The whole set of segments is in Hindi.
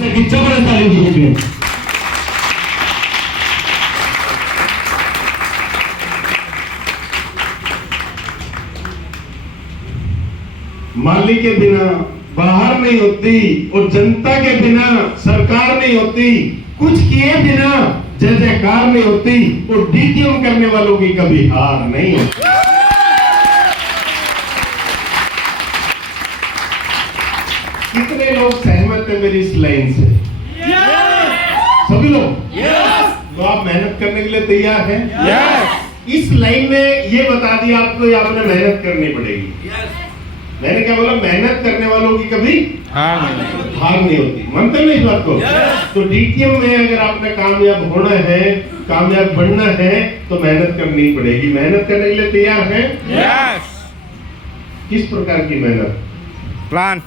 जबरदस्त तालीम दीजिए। मालिक के बिना बाहर नहीं होती और जनता के बिना सरकार नहीं होती, कुछ किए बिना जय जयकार नहीं होती और डीटीएम करने वालों की कभी हार नहीं होती। कितने लोग सहमत हैं मेरी इस लाइन से? सभी लोग? तो आप मेहनत करने के लिए तैयार हैं? इस लाइन में ये बता दिया आपको, आपने मेहनत करनी पड़ेगी। मैंने क्या बोला? मेहनत करने वालों की कभी हार नहीं होती। मानते नहीं इस बात को? तो डीटीएम में अगर आपने कामयाब होना है, कामयाब बनना है, तो मेहनत करनी पड़ेगी। मेहनत करने के लिए तैयार हैं? किस प्रकार की मेहनत? प्लान।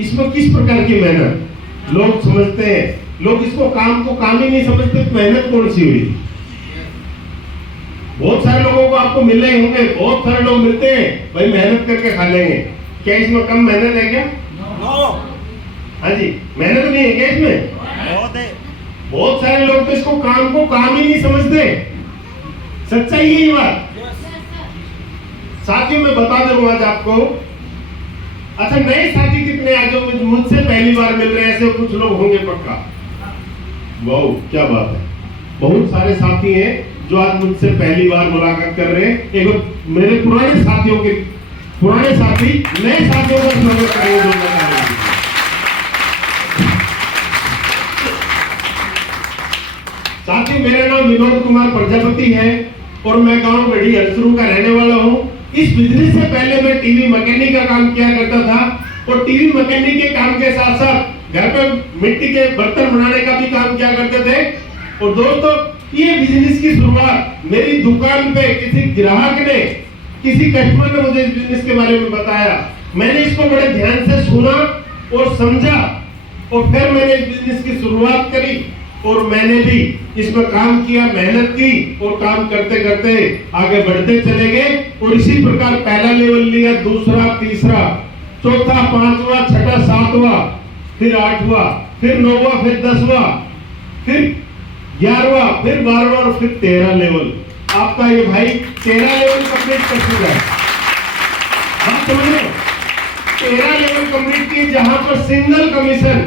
इसमें किस प्रकार की मेहनत? लोग समझते हैं, लोग इसको काम को काम ही नहीं समझते। मेहनत कौन सी हुई? बहुत सारे लोगों को आपको मिले होंगे, बहुत सारे लोग मिलते हैं, भाई मेहनत करके खा लेंगे। क्या इसमें कम मेहनत है क्या? हाँ जी, मेहनत नहीं है क्या इसमें? बहुत है। बहुत सारे लोग तो इसको काम को काम ही नहीं समझते। सच्चाई यही बात। साथियों मैं बता दूं आज आपको। अच्छा, नए साथी कितने आज जो मुझसे पहली बार मिल रहे हैं? ऐसे कुछ लोग होंगे पक्का। वाह, क्या बात है। बहुत सारे साथी हैं जो आज मुझसे पहली बार मुलाकात कर रहे हैं। एक मेरे पुराने साथियों के पुराने साथी नए साथियों का स्वागत करेंगे। साथी, मेरा नाम विनोद कुमार प्रजापति है और मैं गांव गढ़ी हरसरू का रहने वाला हूं। इस बिजनेस से पहले मैं टीवी मैकेनिक का काम किया करता था और टीवी मैकेनिक के काम के साथ साथ घर पे मिट्टी के बर्तन बनाने का भी काम किया करते थे। और दोस्तों, ये बिजनेस की शुरुआत मेरी दुकान पे किसी ग्राहक ने, किसी कस्टमर ने मुझे इस बिजनेस के बारे में बताया। मैंने इसको बड़े ध्यान से सुना और समझा और फिर मैंने इस बिजनेस की शुरुआत करी और मैंने भी इसमें काम किया, मेहनत की और काम करते करते आगे बढ़ते चले गए। और इसी प्रकार पहला लेवल लिया, दूसरा, तीसरा, चौथा, पांचवा, छठा, सातवां, फिर आठवां, फिर नौवां, फिर 10वां, फिर 11वां, फिर 12वां और फिर 13 लेवल। आपका ये भाई 13 लेवल कंप्लीट कर चुका है। आप समझ 13 लेवल कंप्लीट किए, जहां पर सिंगल कमीशन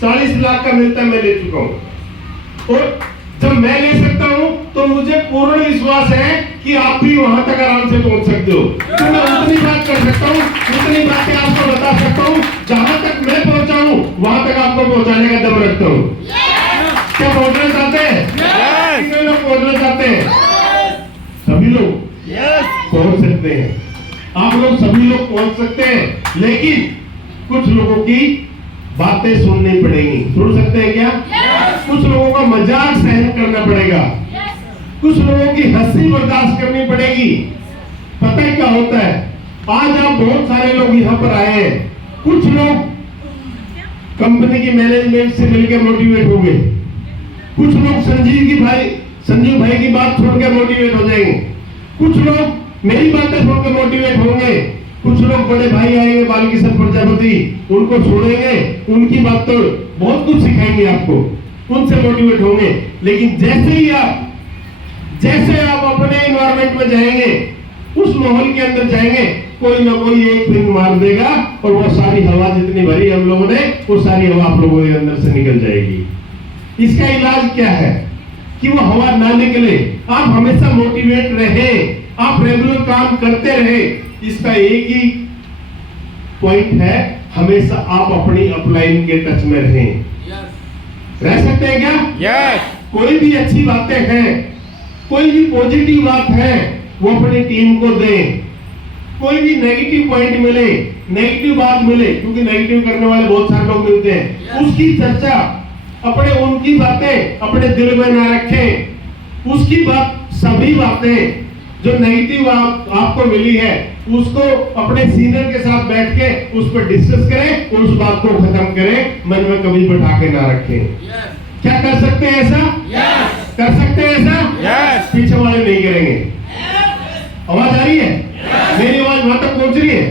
40 लाख का मिलता है, मैं ले चुका हूं। और जब मैं ले सकता हूं तो मुझे पूर्ण विश्वास है कि आप भी वहां तक आराम से पहुंच सकते हो। तो मैं उतनी बात कर सकता हूं, उतनी बातें आपको बता सकता हूं, जहां तक मैं पहुंचा हूं वहां तक आपको पहुंचाने का दम रखता हूं। क्या पहुंचना चाहते हैं? कितने लोग पहुंचना चाहते हैं? सभी लोग पहुंच सकते हैं। आप लोग सभी लोग पहुंच सकते हैं, लेकिन कुछ लोगों की बातें सुननी पड़ेगी। सुन सकते हैं क्या? कुछ लोगों का मजाक सहन करना पड़ेगा। कुछ लोगों की हंसी बर्दाश्त करनी पड़ेगी। पता है क्या होता है? आज आप बहुत सारे लोग यहाँ पर आए हैं। कुछ लोग कंपनी की मैनेजमेंट से मिलकर मोटिवेट हो गए, कुछ लोग संजीव भाई की बात छोड़कर मोटिवेट हो जाएंगे, कुछ लोग मेरी बातें सुनकर मोटिवेट होंगे, कुछ लोग बड़े भाई आएंगे बालकिशन प्रजापति, उनको छोड़ेंगे, उनकी बात तो बहुत कुछ सिखाएंगे आपको, उनसे मोटिवेट होंगे। लेकिन जैसे आप अपने एनवायरमेंट में जाएंगे, उस माहौल के अंदर जाएंगे, कोई ना कोई एक फिर मार देगा और वो सारी हवा जितनी भरी हम लोगों ने, वो सारी हवा आप लोगों के अंदर से निकल जाएगी। इसका इलाज क्या है कि वो हवा ना निकले? आप हमेशा मोटिवेट रहे, आप रेगुलर काम करते रहे। इसका एक ही पॉइंट है, हमेशा आप अपनी अपलाइन के टच में रहें। रह सकते हैं क्या? कोई भी अच्छी बातें हैं, कोई भी पॉजिटिव बात है, वो अपनी टीम को दें। कोई भी नेगेटिव पॉइंट मिले, नेगेटिव बात मिले, क्योंकि नेगेटिव करने वाले बहुत सारे लोग मिलते हैं, उसकी चर्चा उनकी बातें अपने दिल में ना रखें। उसकी बात, सभी बातें जो नेगेटिव आपको मिली है, उसको अपने सीनियर के साथ बैठ के उस पर डिस्कस करें, उस बात को खत्म करें, मन में कभी बैठा के ना रखें। क्या कर सकते हैं ऐसा? कर सकते हैं ऐसा? पीछे वाले नहीं करेंगे। आवाज आ रही है? मेरी आवाज वहां तक पहुंच रही है?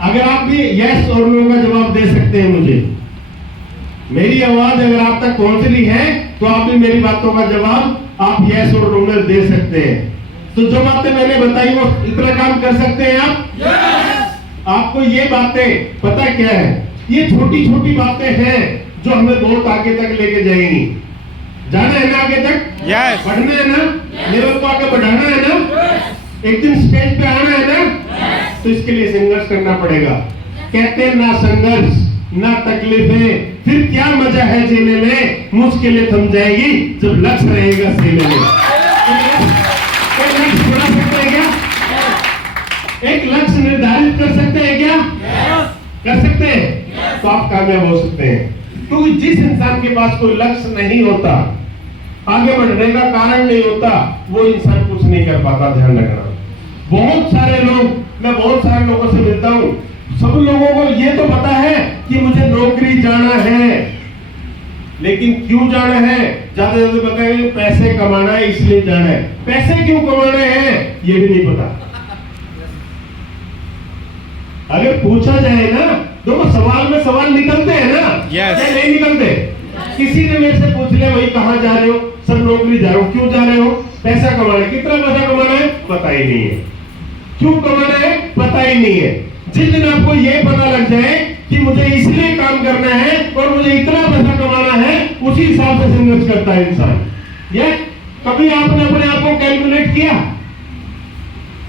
अगर आप भी यस और नो का जवाब दे सकते हैं मुझे, मेरी आवाज अगर आप तक पहुंच रही है तो आप भी मेरी बातों का जवाब आप यस और नो में दे सकते हैं। तो जो बातें मैंने बताई वो इतना काम कर सकते हैं आप? yes! आपको ये बातें पता क्या है, ये छोटी छोटी बातें हैं जो हमें बहुत आगे तक लेके जाएंगी। जाना है ना आगे तक? yes! बढ़ना है ना? लेवल को आगे बढ़ाना है ना? yes! एक दिन स्टेज पे आना है ना? yes! तो इसके लिए संघर्ष करना पड़ेगा। कहते हैं ना संघर्ष ना तकलीफें फिर क्या मजा है जीने में, मुश्किलें थम जाएगी जब लक्ष्य रहेगा सीने में। एक लक्ष्य बना सकते हैं क्या? एक लक्ष्य निर्धारित कर सकते हैं क्या? कर सकते हैं? तो आप कामयाब हो सकते हैं। क्योंकि जिस इंसान के पास कोई लक्ष्य नहीं होता, आगे बढ़ने का कारण नहीं होता, वो इंसान कुछ नहीं कर पाता। ध्यान रखना। बहुत सारे लोग, मैं बहुत सारे लोगों से मिलता हूँ, सब लोगों को ये तो पता है कि मुझे नौकरी जाना है, लेकिन क्यों जाना है? ज्यादा ज्यादा पता है पैसे कमाना है इसलिए जाना है। पैसे क्यों कमाने हैं ये भी नहीं पता। अगर पूछा जाए ना, देखो सवाल में सवाल निकलते हैं ना? yes! क्या नहीं निकलते? किसी ने मेरे से पूछ लिया भाई कहाँ जा रहे हो? सब नौकरी जा रहे हो। क्यों जा रहे हो? पैसा कमाना है। कितना पैसा कमाना है पता ही नहीं है। क्यों कमाना है पता ही नहीं है। जिस दिन आपको ये पता लग जाए कि मुझे इसलिए काम करना है और मुझे इतना पैसा कमाना है, उसी हिसाब से संघर्ष करता है इंसान। ये कभी आपने अपने आप को कैलकुलेट किया?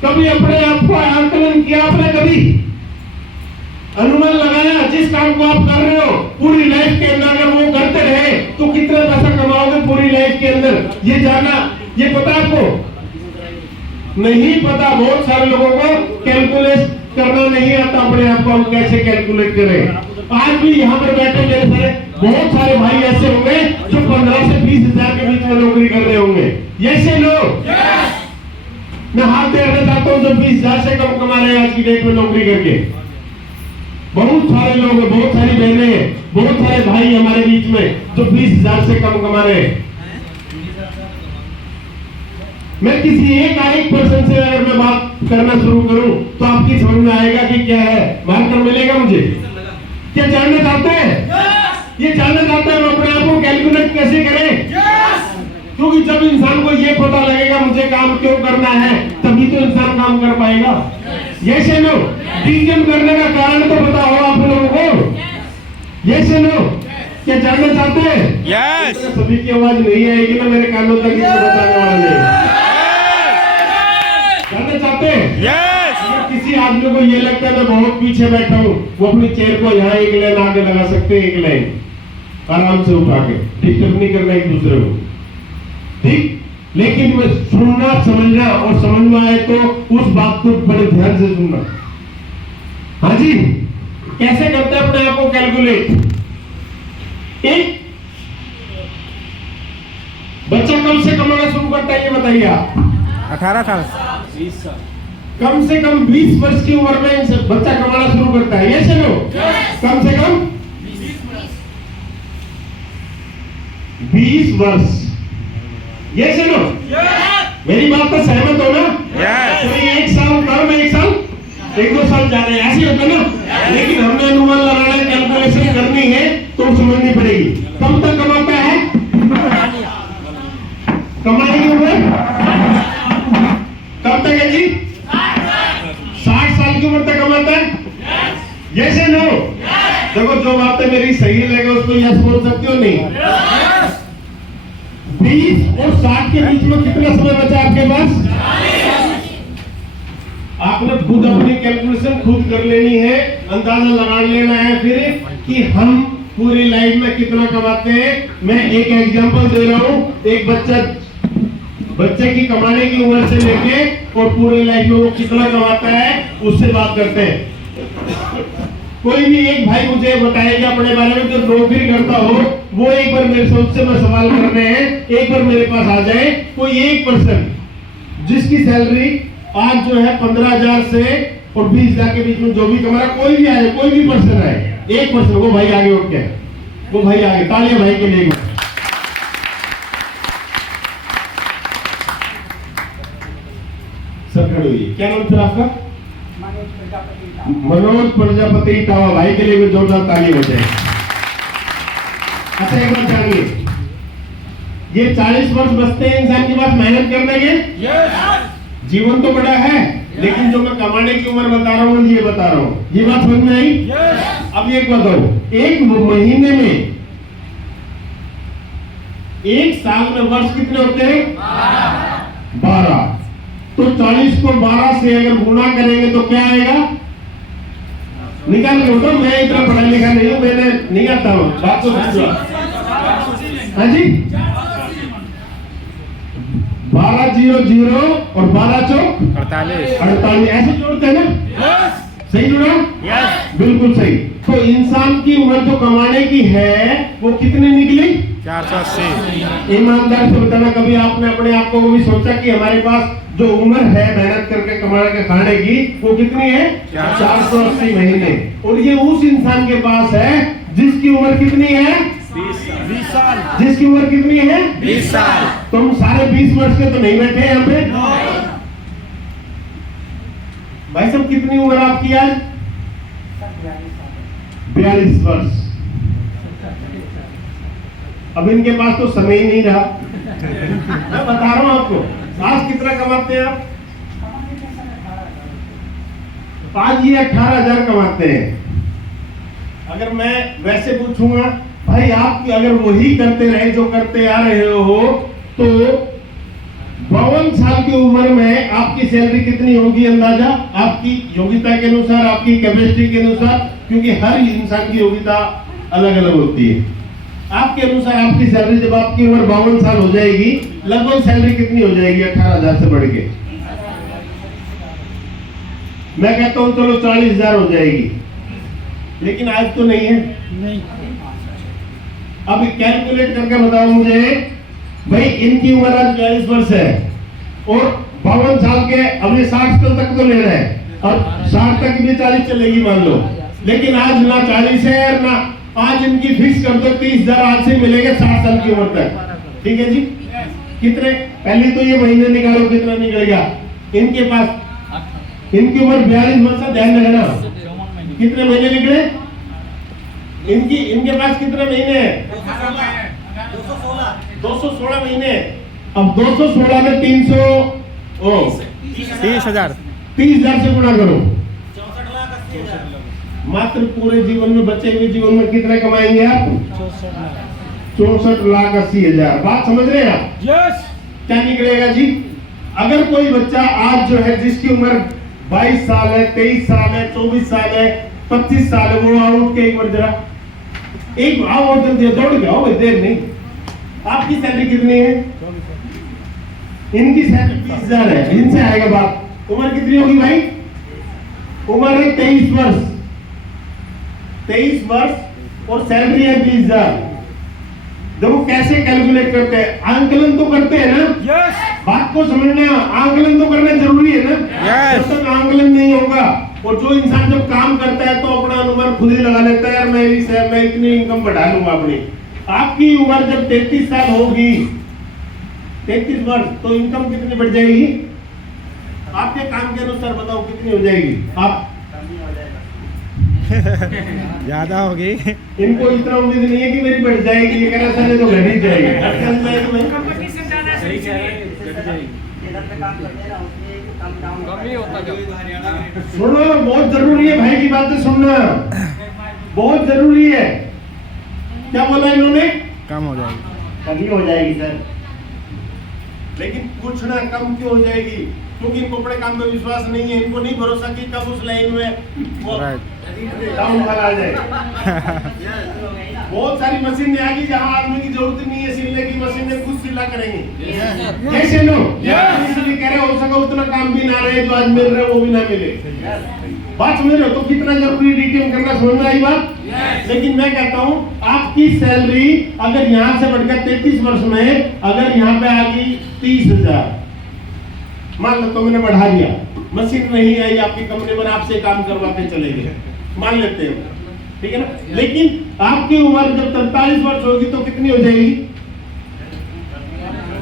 कभी अपने आप को आंकलन किया आपने? कभी अनुमान लगाया जिस काम को आप कर रहे हो पूरी लाइफ के अंदर अगर वो करते रहे तो कितना पैसा कमाओगे पूरी लाइफ के अंदर? ये जाना, ये पता आपको? नहीं पता। बहुत सारे लोगों को कैलकुलेट करना नहीं आता अपने आप को, हम कैसे कैलकुलेट करें। आज भी यहाँ पर बैठे मेरे सारे बहुत सारे भाई ऐसे होंगे जो 15 से 20 हजार के बीच में नौकरी कर रहे होंगे। ऐसे लोग मैं हाथ देखना चाहता हूँ जो 20 हजार से कम कमा रहे हैं आज की डेट में नौकरी करके। बहुत सारे लोग हैं, बहुत सारी बहनें हैं, बहुत सारे भाई हमारे बीच में जो 20 हजार से कम कमा रहे हैं। मैं किसी एक पर्सन से अगर मैं बात करना शुरू करूं तो आपकी समझ में आएगा कि क्या है, मार्कर मिलेगा मुझे। क्या जानना चाहते हैं? ये जानना चाहते हैं हम अपने आप को कैलकुलेट कैसे करें? क्योंकि जब इंसान को ये पता लगेगा मुझे काम क्यों करना है, तभी तो इंसान काम कर पाएगा। ये से लो डिसीजन करने का कारण तो पता हो आप लोगों को। ये से लो क्या जानना चाहते हैं? yes! सभी की आवाज नहीं आएगी ना मेरे कानों तक, इसको बताने वाला नहीं। जानना चाहते हैं? yes! अगर किसी आदमी को ये लगता है मैं बहुत पीछे बैठा हूँ, वो अपनी चेयर को यहाँ एक लाइन आगे लगा सकते हैं, एक लाइन आराम से उठा के, डिस्टर्ब नहीं करना एक दूसरे को, ठीक? लेकिन मैं सुनना समझना और समझ में आए तो उस बात को बड़े ध्यान से सुनना। हाँ जी, कैसे करते हैं अपने आप को कैलकुलेट? एक बच्चा कब से कमाना शुरू करता है ये बताइए आप? 18 साल, 20 साल, कम से कम 20 वर्ष की उम्र में बच्चा कमाना शुरू करता है। ये चलो कम से कम 20 वर्ष। ये चलो मेरी बात तो सहमत हो ना? कोई एक साल कम, एक साल, एक दो साल ज्यादा ऐसे होता ना। लेकिन हमने अनुमान लगाना है, कैलकुलेशन करनी है तो समझनी पड़ेगी। कब तक कमाता है? कमाने की उम्र कब तक है जी? 60 साल की उम्र तक कमाता है। जैसे नो देखो, जो बातें मेरी सही लगे उसको यस बोल सकते हो नहीं? 20 और 60 के बीच में कितना समय बचा आपके पास? आपने खुद अपनी कैलकुलेशन खुद कर लेनी है, अंदाजा लगा लेना है फिर कि हम पूरी लाइफ में कितना कमाते हैं। मैं एक एग्जांपल दे रहा हूँ। एक बच्चे की कमाने की उम्र से लेके और पूरे लाइफ में वो कितना कमाता है उससे बात करते हैं। कोई भी एक भाई मुझे बताएगा अपने बारे में जो नौकरी करता हो, वो एक बार मेरे से मैं सवाल करने हैं, एक बार मेरे पास आ जाए। कोई एक पर्सन जिसकी सैलरी आज जो है 15,000 से और 20,000 के बीच में जो भी कमा रहा, कोई भी आए, कोई भी पर्सन आए, एक पर्सन, वो भाई आगे उठ के, वो भाई आगे, तालियां भाई के लिए। सब खड़े हुई। क्या नाम था आपका? मनोज प्रजापति टावा भाई के लिए भी जोरदार ताली हो जाए। अच्छा एक बात जानिए, ये 40 वर्ष बचते हैं इंसान के पास मेहनत करने के। जीवन तो बड़ा है, लेकिन जो मैं कमाने की उम्र बता रहा हूँ ये बता रहा हूँ, ये बात समझ में आई? अब एक बताओ, एक महीने में, एक साल में वर्ष कितने होते हैं? 12। तो 40 को 12 से अगर गुणा करेंगे तो क्या आएगा? निकाल के बताओ, मैं इतना पढ़ा लिखा नहीं हूँ, मैंने नहीं आता हूँ, बात तो समझो। हाँ जी, 12 0 0 और 12 चौक 48, ऐसे जोड़ते हैं ना? सही जुड़ा? बिल्कुल सही। तो इंसान की उम्र जो कमाने की है वो कितनी निकली? 480। ईमानदार से बताना, कभी आपने अपने आप को भी सोचा कि हमारे पास जो उम्र है मेहनत करके कमा के खाने की वो कितनी है? 480 महीने। और ये उस इंसान के पास है जिसकी उम्र कितनी है? 20 साल। जिसकी उम्र कितनी है? 20 साल। तुम सारे 20 वर्ष के तो नहीं बैठे यहाँ पे? भाई साहब कितनी उम्र आपकी आज? 42 वर्ष। अब इनके पास तो समय ही नहीं रहा। मैं बता रहा हूं आपको, आज कितना कमाते हैं आप? आज ये 18,000 कमाते हैं। अगर मैं वैसे पूछूंगा भाई आप अगर वही करते रहे जो करते आ रहे हो तो 52 साल की उम्र में आपकी सैलरी कितनी होगी? अंदाजा आपकी योग्यता के अनुसार, आपकी कैपेसिटी के अनुसार, क्योंकि हर इंसान की योग्यता अलग अलग होती है। आपके अनुसार आपकी सैलरी जब आपकी उम्र 52 साल हो जाएगी, लगभग सैलरी कितनी हो जाएगी? 18,000 से बढ़ के मैं कहता हूं चलो 40,000 हो जाएगी, लेकिन आज तो नहीं है। अब कैलकुलेट करके बताओ मुझे भाई, इनकी उम्र आज 42 वर्ष है और 52 साल के, अब ये 60 साल तक तो ले रहे हैं और 60 तक भी 40 चलेगी मान लो, लेकिन आज ना 40 है और ना, आज इनकी फिक्स कर दो 30,000 आज से मिलेगा 60 साल की उम्र तक। ठीक है जी? कितने? पहले तो ये महीने निकालो कितना निकलेगा इनके पास। इनकी उम्र 42 वर्ष है, ध्यान रखना। कितने महीने निकले इनके पास? कितने महीने हैं? 216 महीने। अब 216 में 30,000 से गुणा करो, मात्र पूरे जीवन में, बचे हुए जीवन में कितने कमाएंगे आप? 64,80,000। बात समझ रहे हैं आप? क्या निकलेगा जी? अगर कोई बच्चा आज जो है जिसकी उम्र 22 साल है, 23 साल है, 24 साल है, 25 साल है, वो आउट के एक बार जरा एक आओ जल्दी दौड़ के आओ, देर नहीं। आपकी सैलरी कितनी है? इनकी सैलरी 20,000 है, इनसे आएगा बात। उम्र कितनी होगी भाई? उम्र है 23 वर्ष। 23 वर्ष और सैलरी है 20,000। देखो कैसे कैलकुलेट करते हैं, आंकलन तो करते हैं ना? बात को समझना, आंकलन तो करना जरूरी है ना? जब तक आंकलन नहीं होगा, और जो इंसान जब काम करता है तो अपना अनुमान खुद ही लगा लेता है, यार मैं इतनी इनकम बढ़ा लूंगा अपनी। आपकी उम्र जब 33 साल होगी, 33 वर्ष, तो इनकम कितनी बढ़ जाएगी? आपके काम के अनुसार बताओ कितनी हो जाएगी? आप ज्यादा होगी। इनको इतना उम्मीद नहीं है कि मेरी बढ़ जाएगी, ये कहना सारे तो घट ही जाएगी। सुनो, बहुत जरूरी है भाई की बातें सुनना, बहुत जरूरी है। क्या बोला इन्होंने? कम हो जाएगी। कभी हो जाएगी सर, लेकिन पूछना कम क्यों हो जाएगी? क्योंकि इनको अपने काम में विश्वास नहीं है, इनको नहीं भरोसा कि कब उस लाइन में वो डाउन आ जाए। बहुत सारी मशीनें आ गई जहाँ आदमी की जरूरत नहीं है सिलने की, मशीनें खुद सिला करेंगी। कैसे नो? इसलिए कह रहे हो सका उतना काम भी ना रहे जो आज मिल रहे वो भी ना मिले। बात समझ रहे हो? तो कितना जरूरी डीटीएम करना, समझ में आई बात? लेकिन मैं कहता हूँ आपकी सैलरी अगर यहाँ से बढ़कर 33 वर्ष में अगर यहाँ पे आ गई 30,000, मान लो तो मैंने बढ़ा दिया, मशीन नहीं आई आपकी कंपनी में, आपसे काम करवाते चले गए, मान लेते हैं, ठीक है ना? लेकिन आपकी उम्र जब 43 वर्ष होगी तो कितनी हो जाएगी?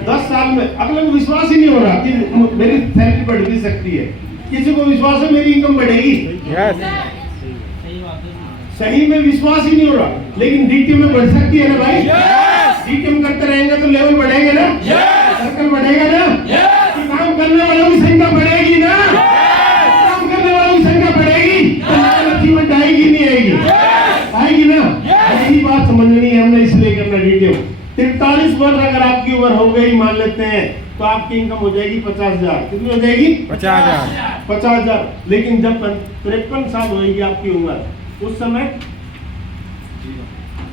10 साल में। अगले को विश्वास ही नहीं हो रहा कि मेरी सैलरी बढ़ भी सकती है। किसी को विश्वास है मेरी इनकम बढ़ेगी? यस सही में विश्वास ही नहीं हो रहा, लेकिन डीटीएम में बढ़ सकती है ना भाई? डीटीएम करते रहेंगे तो लेवल बढ़ेगा ना, सर्कल बढ़ेगा ना, कि काम करने वालों की संख्या बढ़ेगी ना, काम करने वालों की संख्या बढ़ेगी तो अचीवमेंट आएगी नहीं आएगी? आएगी ना। यही बात समझनी है हमने, इसलिए करना डीटीएम। 43 वर्ष अगर आपकी उम्र हो गई मान लेते हैं तो आपकी इनकम हो जाएगी 50,000। कितनी हो जाएगी? 50,000। 50,000। लेकिन जब 53 साल होगी आपकी उम्र, उस समय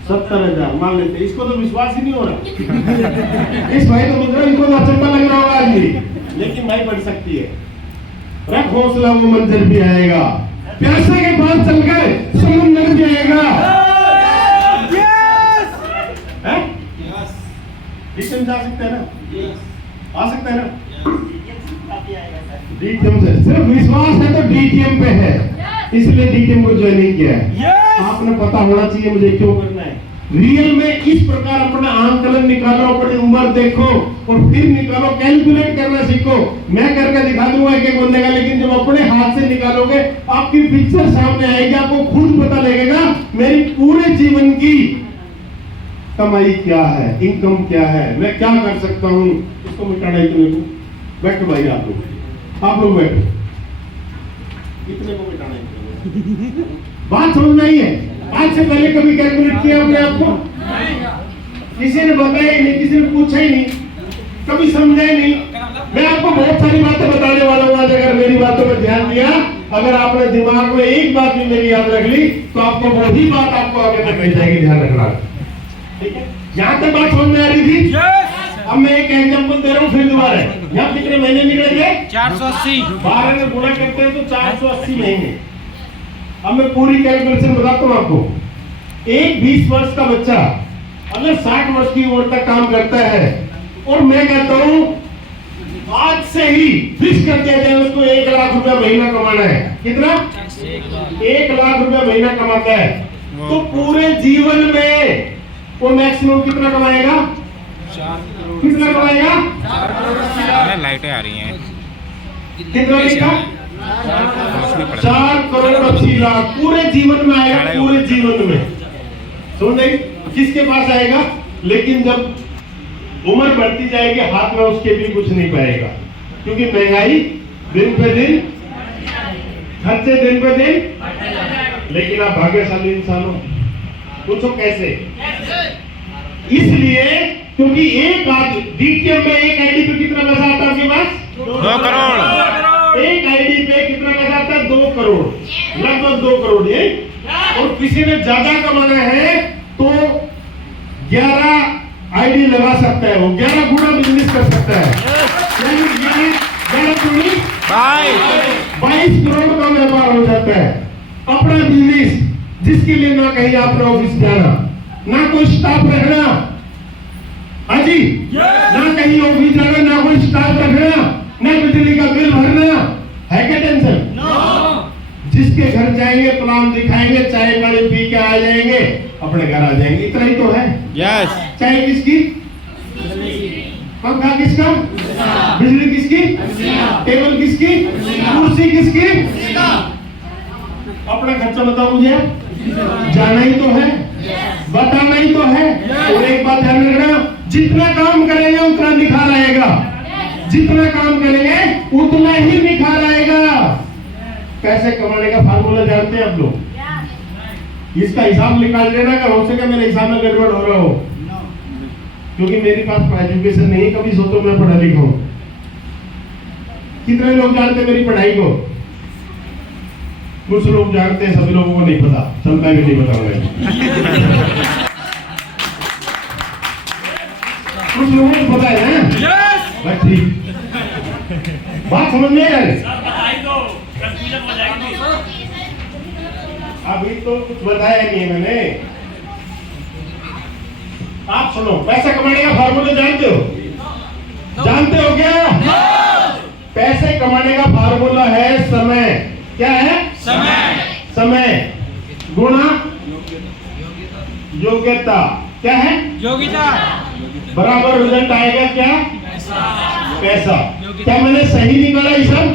70,000 मान लेते हैं। इसको तो विश्वास ही नहीं हो रहा। इस भाई तो मुझे इनको अचंभा लग रहा होगा आज भी, लेकिन भाई बढ़ सकती है। रख हौसला, वो मंजर भी आएगा। प्यासे के पास चलकर समुंदर भी आएगा। डीटीएम जा सकते हैं ना? आ सकते हैं ना? डीटीएम से सिर्फ विश्वास है तो डीटीएम पे है, इसलिए डीटीएम को ज्वाइन किया है। आपने पता होना चाहिए मुझे क्यों करना है। रियल में इस प्रकार अपना आंकलन निकालो, अपनी उम्र देखो और फिर निकालो, कैलकुलेट करना सीखो। मैं करके दिखा दूंगा एक बंदे का, लेकिन जब अपने हाथ से निकालोगे आपकी पिक्चर सामने आएगी, आपको खुद पता लगेगा मेरी पूरे जीवन की कमाई क्या है, इनकम क्या है, मैं क्या कर सकता हूँ। इसको मिटाना है इतने को। बैठो भाई आप लोग बैठो। इतने को मिटाना है। बात समझ में आई है? आज से पहले कभी कैलकुलेट किया आपने? आपको किसी ने बताया ही नहीं, किसी ने पूछा ही नहीं, कभी समझा ही नहीं। मैं आपको बहुत सारी बातें बताने वाला हूँ आज। अगर मेरी बातों पर ध्यान दिया, अगर आपने दिमाग में एक बात भी मेरी याद रख ली, तो आपको वही बात आपको आगे तक मिल जाएगी। ध्यान रखना, ठीक है? यहाँ तक बात समझ में आ रही थी? अब मैं एक एग्जांपल दे रहा हूँ फिर दोबारा। यहाँ कितने महीने निकलेंगे? 480। 12 में गुणा करते हैं तो 480 महीने। अब मैं पूरी कैलकुलेशन बताता हूँ आपको। एक 20 वर्ष का बच्चा अगर 60 वर्ष की उम्र तक काम करता है, और मैं कहता हूँ आज से ही फिक्स कर दिया जाए उसको 1 लाख रुपया महीना कमाना है। कितना? 1 लाख रुपया महीना कमाता है, तो पूरे जीवन में वो मैक्सिमम कितना कमाएगा? कितना कमाएगा? लाइटें आ रही हैं। कितना लिखा? 4 करोड़ 80 लाख पूरे जीवन में आएगा। पूरे जीवन में सुन नहीं किसके पास आएगा? लेकिन जब उम्र बढ़ती जाएगी हाथ में उसके भी कुछ नहीं पाएगा, क्योंकि महंगाई दिन पे दिन, खर्चे दिन पे दिन। लेकिन आप भाग्यशाली इंसान हो। पूछो कैसे? इसलिए क्योंकि एक आज डीटीएम में एक आईडी पे कितना पैसा आता है आपके पास? 2 करोड़। एक आईडी पे कितना पैसा आता है? 2 करोड़, लगभग 2 करोड़ ये। और किसी ने ज्यादा कमाना है तो 11 आईडी लगा सकता है, वो 11 गुना बिजनेस कर सकता है। यानी 22 करोड़ का व्यापार हो जाता है। अपना बिजनेस, जिसके लिए ना कहीं आपने ऑफिस जाना, ना कोई स्टाफ रखना, हाजी, ना कहीं ऑफिस जाना, ना कोई स्टाफ रखना, ना बिजली का बिल भरना, है क्या टेंशन? जिसके घर जाएंगे, प्लान दिखाएंगे, चाय पानी पी के आ जाएंगे, अपने घर आ जाएंगे। इतना ही तो है। यस। चाय किसकी? पंखा किसका? बिजली किसकी? टेबल किसकी? कुर्सी किसकी? अपना खर्चा बताओ मुझे। जाना ही तो है, बताना ही तो है। और एक बात ध्यान रखना, जितना काम करेंगे उतना निखार आएगा। जितना काम करेंगे उतना ही निखार आएगा। पैसे कमाने का फार्मूला जानते हैं आप लोग? इसका हिसाब निकाल लेना, अगर हो सके मेरे हिसाब में गड़बड़ हो रहा हो, क्योंकि मेरे पास एजुकेशन नहीं, कभी सोचो मैं पढ़ा लिखा हूं। कितने लोग जानते हैं मेरी पढ़ाई को? कुछ लोग जानते हैं, सभी लोगों को नहीं पता। चलता भी नहीं बताऊंगा। कुछ लोगों को पता है ना? बस ठीक, बात समझ में आ रही? अभी तो कुछ बताया नहीं मैंने। आप सुनो, पैसा कमाने का फार्मूला जानते हो? जानते हो क्या? पैसे कमाने का फार्मूला है समय। क्या है? समय गुणा योग्यता। क्या है? योग्यता बराबर रिजल्ट आएगा क्या? पैसा। क्या मैंने सही निकाला हिसाब?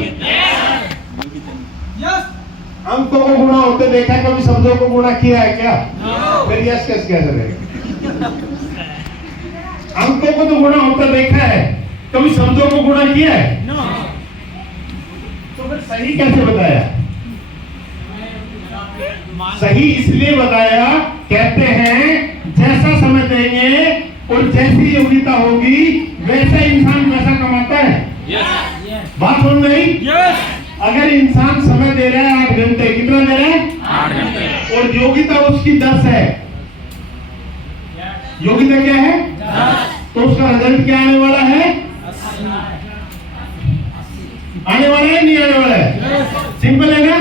अंकों को गुणा होते देखा है, कभी शब्दों को गुणा किया है क्या? फिर यस कैसे रहेगा? अंकों को तो गुणा होता देखा है, कभी शब्दों को गुणा किया है? तो फिर सही कैसे बताया? सही इसलिए बताया, कहते हैं जैसा समय देंगे और जैसी योग्यता होगी वैसा इंसान पैसा कमाता है। बात सुन रही? अगर इंसान समय दे रहा है 8 घंटे, कितना दे रहा है? 8 घंटे। और योग्यता उसकी 10 है, योग्यता क्या है? 10। तो उसका रिजल्ट क्या आने वाला है? आने वाला है नहीं आने वाला है? सिंपल है ना?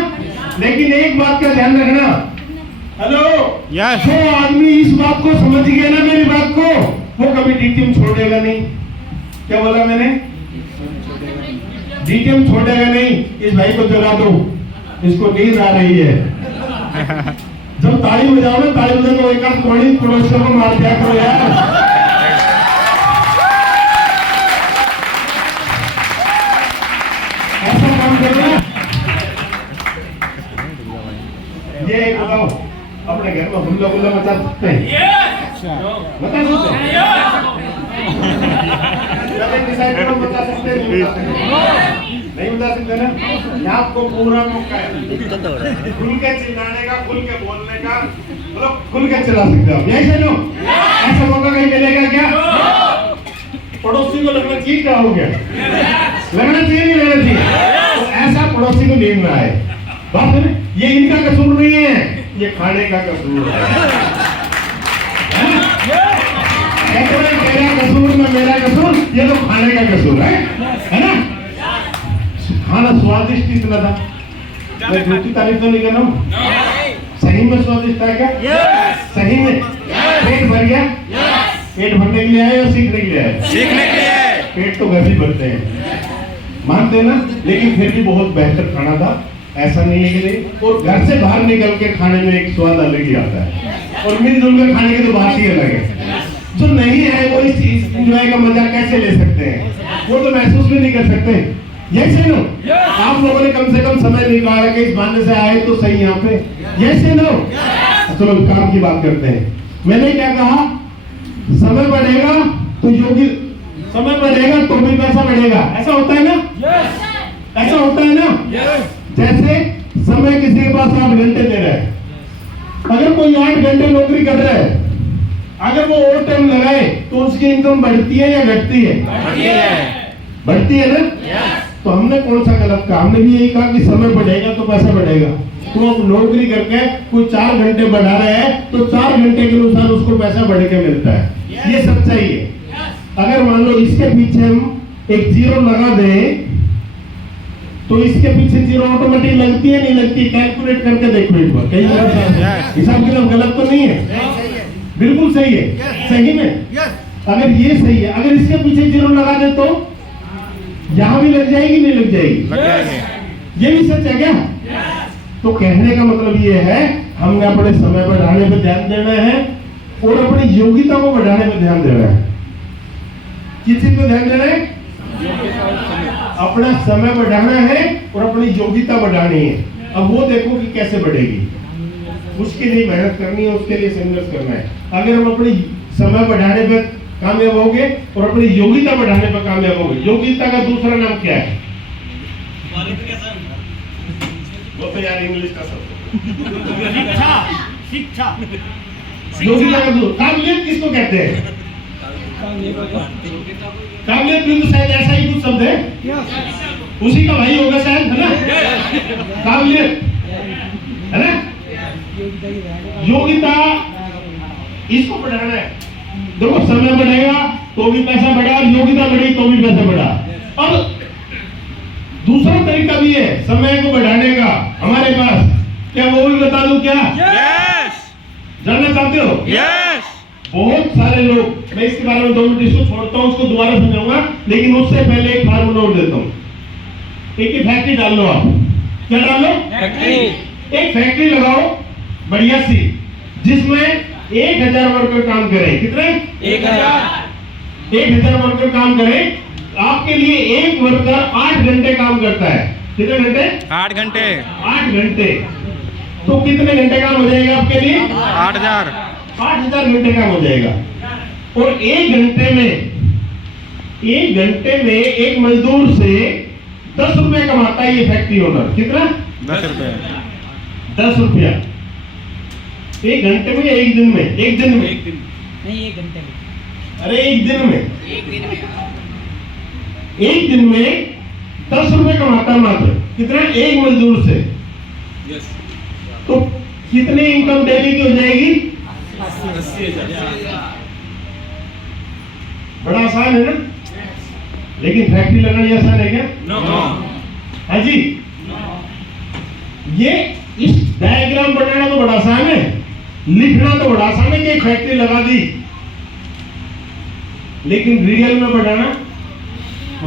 लेकिन एक बात का ध्यान रखना, हेलो, जो आदमी इस बात को समझ गया ना, मेरी बात को, वो कभी डीटीएम छोड़ेगा नहीं। क्या बोला मैंने? डीटीएम छोड़ेगा नहीं। इस भाई को जगा दो, इसको नींद आ रही है। जब ताली बजाओ ना, ताली बजाओ तो एक आध कोड़ी पड़ोसियों को मार दिया करो यार। ऐसा काम करो। ये बताओ, अपने घर में हुल्ला गुल्ला मचा सकते हैं? बता सकते हैं? डिसाइड करो, बता सकते हैं? नहीं बता सकते ना? यहाँ आपको पूरा मौका है खुल के चिल्लाने का, खुल के बोलने का, मतलब खुल के चिल्ला सकते हो। यही सुनो, ऐसा मौका कहीं मिलेगा क्या? पड़ोसी को लगना चाहिए क्या हो गया? लगना चाहिए नहीं लगना चाहिए? तो ऐसा पड़ोसी को नींद में आए। बात है, ये इनका कसूर नहीं है, ये खाने का कसूर है। मेरा कसूर ना मेरा कसूर, ये तो खाने का कसूर है ना? खाना स्वादिष्ट इतना था, मैं झूठी तारीफ तो नहीं कर रहा हूँ। सही में स्वादिष्ट है क्या? सही में पेट भर गया? पेट भरने के लिए आए या सीखने के लिए आए? सीखने के लिए। पेट तो वैसे ही भरते हैं, मानते हैं ना? लेकिन फिर भी बहुत बेहतर खाना था, ऐसा नहीं है कि नहीं। और घर से बाहर निकल के खाने में एक स्वाद अलग ही आता है, और मिलजुल कर खाने की तो बात ही अलग है। जो नहीं है वो इस चीज एंजॉय का मजा कैसे ले सकते हैं? वो तो महसूस भी नहीं कर सकते। Yes no? आप लोगों ने कम से कम समय निकाल के इस बहाने से आए तो सही यहाँ पे। Yes no? चलो काम की बात करते हैं। मैंने क्या कहा? समय बढ़ेगा तो योगी, समय बढ़ेगा तो भी पैसा बढ़ेगा। ऐसा होता है ना? ऐसा होता है ना? जैसे समय किसी के पास 8 घंटे दे रहा है, अगर कोई 8 घंटे नौकरी कर रहा है, अगर वो ओवर टाइम लगाए तो उसकी इनकम बढ़ती है या घटती है? बढ़ती है ना? तो हमने कौन सा गलत कहा? हमने भी यही कहा कि समय बढ़ेगा तो पैसा बढ़ेगा। तो अब नौकरी करके कोई 4 घंटे बढ़ा रहा है तो 4 घंटे के अनुसार उसको पैसा बढ़ के मिलता है। ये सच्चाई है। अगर मान लो इसके पीछे हम एक जीरो लगा दें तो इसके पीछे जीरो ऑटोमेटिक लगती है नहीं लगती? कैलकुलेट करके देखो एक बार, कहीं हिसाब किताब गलत तो नहीं है? बिल्कुल सही है। सही में अगर ये सही है, अगर इसके पीछे जीरो लगा दे तो यहाँ भी लग जाएगी नहीं लग जाएगी? ये भी सच है क्या? तो कहने का मतलब ये है, हमने अपने समय बढ़ाने पे ध्यान देना है और अपनी योग्यता को बढ़ाने पे ध्यान देना है। किस चीज पे ध्यान देना है? अपना समय बढ़ाना है और अपनी योग्यता बढ़ानी है। अब वो देखो कि कैसे बढ़ेगी, उसके लिए मेहनत करनी है, उसके लिए संघर्ष करना है। अगर हम अपनी समय बढ़ाने पे कामयाब होंगे और अपनी योग्यता बढ़ाने पे कामयाब होंगे। योग्यता का दूसरा नाम क्या है? वो तो यार इंग्लिश का शब्द। शिक्षा। योग्यता का दूसरा काबिलियत किसको कहते हैं? काबिलियत भी तो शायद ऐसा ही कुछ शब्द है, उसी का भाई होगा शायद, है ना? काबिलियत है ना? योग्यता इसको बढ़ाना है। देखो समय बढ़ेगा तो भी पैसा बढ़ा, योग्यता बढ़ी तो भी पैसा बढ़ा। अब दूसरा तरीका भी है समय को बढ़ाने का हमारे पास, क्या वो भी बता दूं क्या? जानना चाहते हो? बहुत सारे लोग, मैं इसके बारे में 2 मिनट इसको छोड़ता हूँ, उसको दोबारा समझाऊंगा, लेकिन उससे पहले एक फार्मूला और देता हूँ। एक फैक्ट्री डाल लो आप। क्या डाल लो? एक फैक्ट्री लगाओ बढ़िया सी, जिसमें 1000 वर्कर काम करें। कितने? 1000 वर्कर काम करें। आपके लिए एक वर्कर 8 घंटे काम करता है। कितने घंटे? 8 घंटे। 8 घंटे। तो कितने घंटे काम हो जाएगा आपके लिए? 8000। 8000 घंटे काम हो जाएगा। और 1 घंटे में एक मजदूर से 10 रुपए कमाता है ये फैक्ट्री ओनर। कितना? 10 रुपए। 10 रुपया 1 घंटे में या 1 दिन में? 1 दिन में नहीं, 1 घंटे में। अरे 1 दिन में 1 दिन में 10 रुपए कमाता है मात्र। कितना? एक मजदूर से। तो कितनी इनकम डेली की हो जाएगी? 80,000। बड़ा आसान है ना? लेकिन फैक्ट्री लगानी आसान है क्या? नो। हाँ जी। ये इस डायग्राम बनाना तो बड़ा आसान है, लिखना तो बड़ा आसान है कि एक फैक्ट्री लगा दी, लेकिन रियल में बनाना,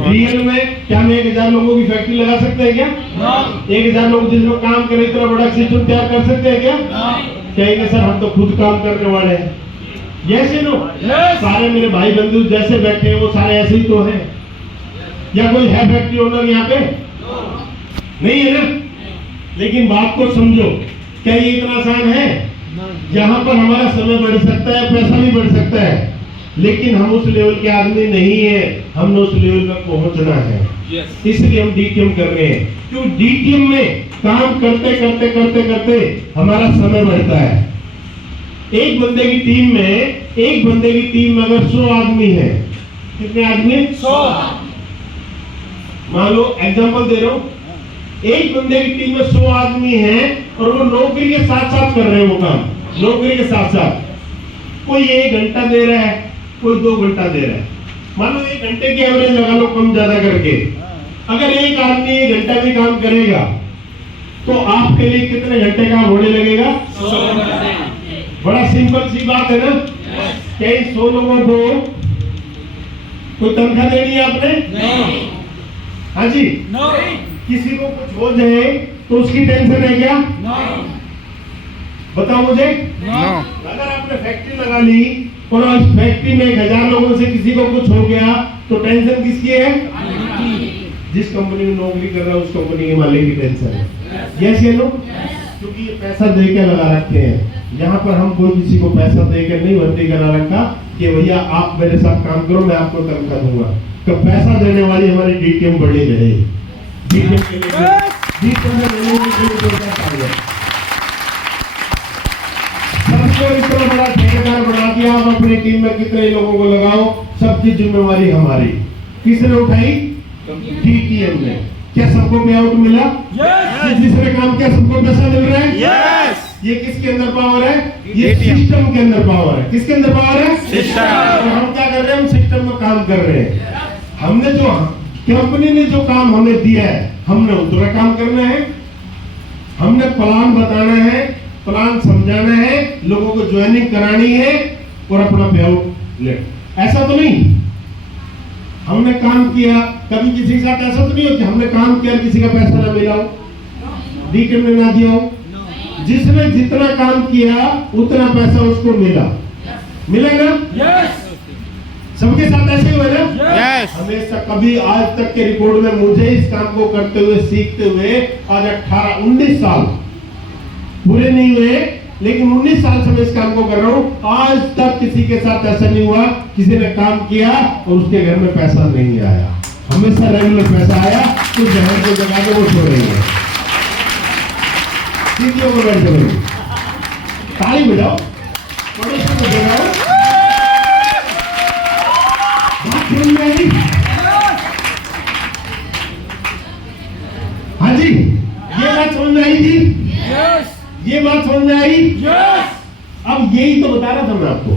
रियल में क्या हम 1000 लोगों की फैक्ट्री लगा सकते हैं क्या? 1000 लोग जिसमें काम करें इतना बड़ा सिस्टम तैयार कर सकते हैं क्या? कहेंगे सर हम तो खुद काम करने वाले हैं। Yes no? सारे मेरे भाई बंधु जैसे बैठे हैं वो सारे ऐसे ही तो हैं, या कोई है फैक्ट्री ओनर यहाँ पे? नहीं है ना? लेकिन बात को समझो, क्या ये इतना आसान है? यहाँ पर हमारा समय बढ़ सकता है, पैसा भी बढ़ सकता है, लेकिन हम उस लेवल के आदमी नहीं है, हमने उस लेवल पर पहुंचना है। इसलिए हम डीटीएम कर रहे हैं, क्यों? डीटीएम में काम करते करते करते करते हमारा समय बढ़ता है। एक बंदे की टीम में अगर 100 आदमी है, कितने आदमी? 100। मान लो एग्जांपल दे रहा हूं, एक बंदे की टीम में 100 आदमी हैं और वो नौकरी के साथ साथ कर रहे हैं वो काम, नौकरी के साथ साथ। कोई 1 घंटा दे रहा है, कोई 2 घंटा दे रहा है। मान लो 1 घंटे की एवरेज लगा लो कम ज्यादा करके। अगर एक आदमी 1 घंटा भी काम करेगा तो आपके लिए कितने घंटे काम होने लगेगा? 100। बड़ा सिंपल सी बात है ना? क्या इन 100 लोगों को कोई तनख्वाह देनी है आपने? हाँ जी। किसी को कुछ हो जाए तो उसकी टेंशन है क्या? बताओ मुझे। अगर आपने फैक्ट्री लगा ली और उस फैक्ट्री में 1000 लोगों से किसी को कुछ हो गया तो टेंशन किसकी है? जिस कंपनी में नौकरी कर रहा है उस कंपनी के मालिक की टेंशन है। यस या नो? क्योंकि ये पैसा देकर लगा रखे हैं। यहाँ पर हम कोई किसी को पैसा देकर नहीं भर्ती करा रखा कि भैया आप मेरे साथ काम करो मैं आपको तनख्वाह दूंगा। तो पैसा देने वाली हमारी डीटीएम बढ़ी रहे। डीटीएम के लिए सबको इतना बड़ा ठेकेदार बना दिया। आप अपनी टीम में कितने लोगों को लगाओ, सबकी जिम्मेवारी हमारी। किसने उठाई? डीटीएम ने। क्या सबको पे आउट मिला? जिसने काम किया सबको पैसा मिल रहा है? ये किसके अंदर पावर है? ये सिस्टम के अंदर पावर है। किसके अंदर पावर है? सिस्टम। और हम क्या कर रहे हैं? हम सिस्टम में काम कर रहे हैं। हमने जो कंपनी ने जो काम हमें दिया है हमने उतना काम करना है। हमने प्लान बताना है, प्लान समझाना है, लोगों को ज्वाइनिंग करानी है और अपना पे आउट ले। ऐसा तो नहीं हमने काम किया, कभी किसी के साथ ऐसा तो नहीं हो कि हमने काम किया किसी का पैसा ना मिला हो, डीटीएम ने ना दिया हो। जिसने जितना काम किया उतना पैसा उसको मिला, मिलेगा? सबके साथ ऐसे ही हुआ ना? हमेशा कभी आज तक के रिकॉर्ड में मुझे इस काम को करते हुए सीखते हुए आज 18-19 साल पूरे नहीं हुए, लेकिन 19 साल से मैं इस काम को कर रहा हूं। आज तक किसी के साथ ऐसा नहीं हुआ किसी ने काम किया और उसके घर में पैसा नहीं आया। हमेशा रेगुलर पैसा आया। तो जहर को जगा के वो सो रही है। सीढ़ियों को बैठ जाओ, ताली बजाओ, पड़ोसी को बजाओ। हाँ जी, ये बात समझ में आई थी? ये बात समझ में आई? अब यही तो बता रहा था मैं आपको।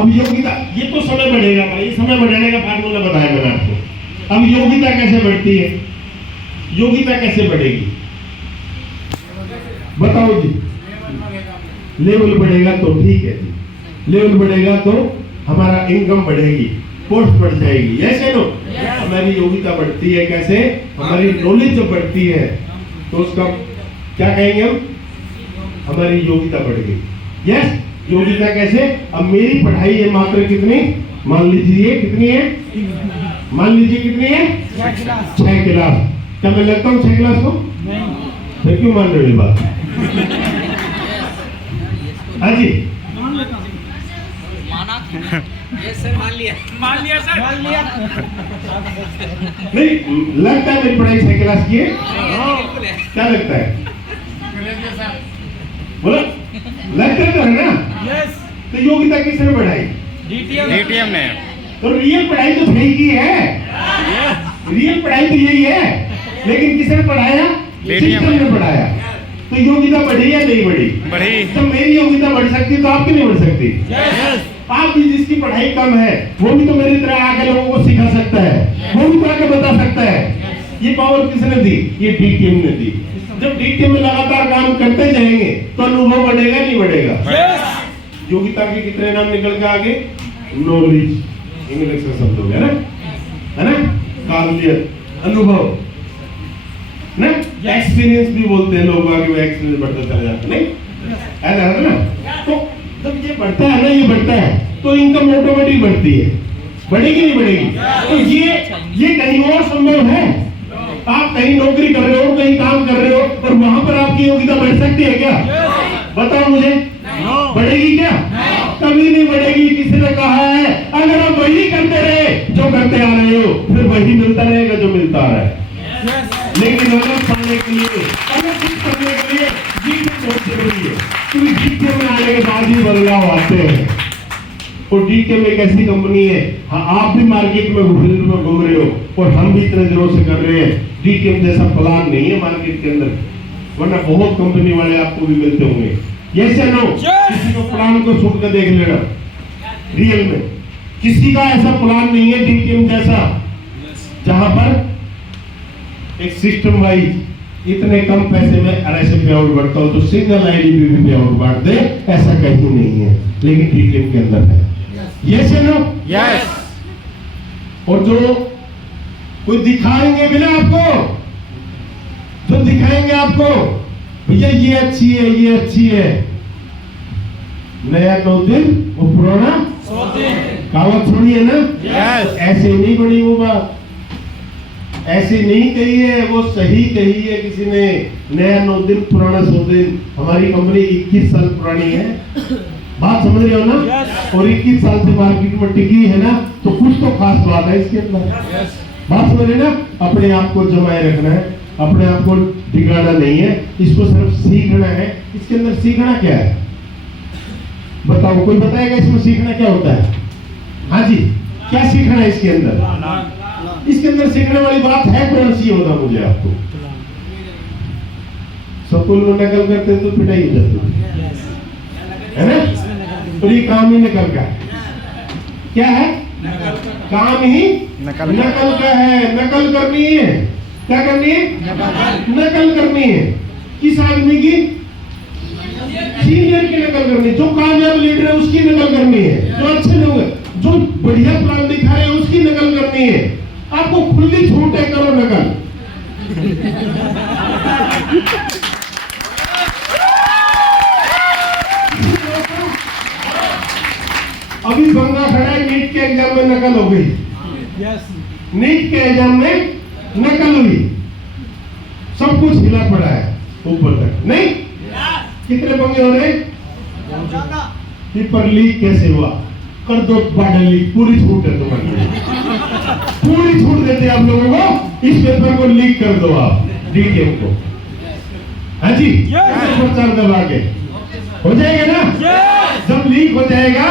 अब योग्यता, ये तो समय बढ़ेगा, ये समय बढ़ाने का फार्मूला बताया मैंने आपको। अब योग्यता कैसे बढ़ती है? योग्यता कैसे बढ़ेगी बताओ जी? लेवल बढ़ेगा तो ठीक है जी, लेवल बढ़ेगा तो हमारा इनकम बढ़ेगी, पोस्ट बढ़ जाएगी। Yes no? हमारी योग्यता बढ़ती है कैसे? हमारी नॉलेज जब बढ़ती है तो उसका क्या कहेंगे हम? हमारी योग्यता बढ़ गई। यस, योग्यता कैसे? अब मेरी पढ़ाई है मात्र कितनी? मान लीजिए कितनी है? मान लीजिए कितनी है? 6 क्लास। क्या मैं लगता हूँ 6 क्लास को? नहीं। फिर क्यों मान रहे हो ये बात? हाँ जी, मान लिया सर। मान लिया। नहीं लगता है मेरी पढ़ाई 6 क्लास की है? क्या लगता है? बोलो, लगता तो है ना? यस। तो योग्यता किसने बढ़ाई? डीटीएम ने। तो रियल पढ़ाई तो सही की है, रियल पढ़ाई तो यही है, लेकिन किसने पढ़ाया? सिस्टम ने पढ़ाया। तो योग्यता बढ़ी या नहीं बढ़ी? बढ़ी। तो मेरी योग्यता बढ़ सकती तो आपकी नहीं बढ़ सकती? आप भी जिसकी पढ़ाई कम है वो भी तो मेरी तरह आके लोगों को सिखा सकता है, वो भी तो आके बता सकता है। ये पावर किसने दी? ये डीटीएम ने दी। जब डीटीएम में लगातार काम करते जाएंगे तो अनुभव बढ़ेगा नहीं बढ़ेगा? योग्यता के कितने नाम निकल के आगे? नॉलेज, इंग्लिश का शब्द हो गया ना, है ना? काबिलियत, अनुभव ना, एक्सपीरियंस भी बोलते हैं लोग, आगे वो एक्सपीरियंस बढ़ता चला जाता नहीं, ऐसा है ना? तो जब ये बढ़ता है ना, ये बढ़ता है तो इनकम ऑटोमेटिक बढ़ती है, बढ़ेगी नहीं बढ़ेगी? तो ये कहीं और संभव है? आप कहीं नौकरी कर रहे हो, कहीं काम कर रहे हो और वहां पर आपकी योग्यता बढ़ सकती है क्या? बताओ मुझे, बढ़ेगी क्या? कभी नहीं बढ़ेगी। किसी ने कहा है अगर आप वही करते रहे जो करते आ रहे हो फिर वही मिलता रहेगा जो मिलता आ रहा है। लेकिन अलग पाने के लिए, अलग कुछ करने के लिए डीटीएम बहुत जरूरी है, क्योंकि डीटीएम में आने के बाद ही बदलाव आते हैं। और डीटीएम एक ऐसी कंपनी है, हाँ आप भी मार्केट में फील्ड में घूम रहे हो और हम भी इतने दिनों से कर रहे हैं। डीटीएम जैसा प्लान नहीं है मार्केट के अंदर, वरना बहुत कंपनी वाले आपको भी मिलते होंगे। यस या नो? किसी को प्लान को सुन कर देख लेना, रियल में किसी का ऐसा प्लान नहीं है डीटीएम जैसा, जहां पर एक सिस्टम वाइज इतने कम पैसे में RSA पे आउट बढ़ता हो तो सिंगल IDP पे आउट बढ़ दे, ऐसा कहीं नहीं है, लेकिन डीटीएम के अंदर है। यस या नो? यस। और जो कोई दिखाएंगे भी ना आपको, जो दिखाएंगे आपको भैया ये अच्छी है, ये अच्छी है, नया 9 दिन वो पुराना 100 दिन, कहावत सुनी है ना? यस। ऐसे नहीं बनी वो बात, ऐसे नहीं कही है, वो सही कही है किसी ने। नया 9 दिन पुराना 100 दिन। हमारी कंपनी 21 साल पुरानी है, बात समझ रहे हो ना? और 21 साल से मार्केट में टिकी है ना, तो कुछ तो खास बात है इसके अंदर। बात समझ रहे ना? अपने आप को जमाए रखना है, अपने आप को बिगाड़ना नहीं है, इसको सिर्फ सीखना है। इसके अंदर सीखना क्या है बताओ, कोई बताएगा इसमें सीखना क्या होता है? हाँ जी, क्या सीखना है इसके अंदर? इसके अंदर सीखने वाली बात है कौन सी होता मुझे आपको? स्कूल में नकल करते तो पिटाई हो जाती है ना? तो ये काम ही नकल का क्या है? काम ही नकल का है। नकल करनी है, क्या करनी है? नकल करनी है। किस आदमी की? सीनियर की नकल करनी है, जो कामयाब लीडर है उसकी नकल करनी है, जो अच्छे लोग हैं, जो बढ़िया प्लान दिखा रहे हैं उसकी नकल करनी है। आपको खुली छूट है, करो नकल। अभी बंगा खड़ा है, नीट के एग्जाम में नकल हो गई। नीट के एग्जाम में नकल हुई, सब कुछ हिला पड़ा है ऊपर तक, नहीं? कितने पंगे हो रहे? पेपर लीक कैसे हुआ? कर दो बाडल लीक, पूरी छूट है तुम्हारे लिए, पूरी छूट देते आप लोगों को। इस पेपर को लीक कर दो आप डीटीएम को, हाँ जी, प्रचार दबा के हो जाएगा ना? जब लीक हो जाएगा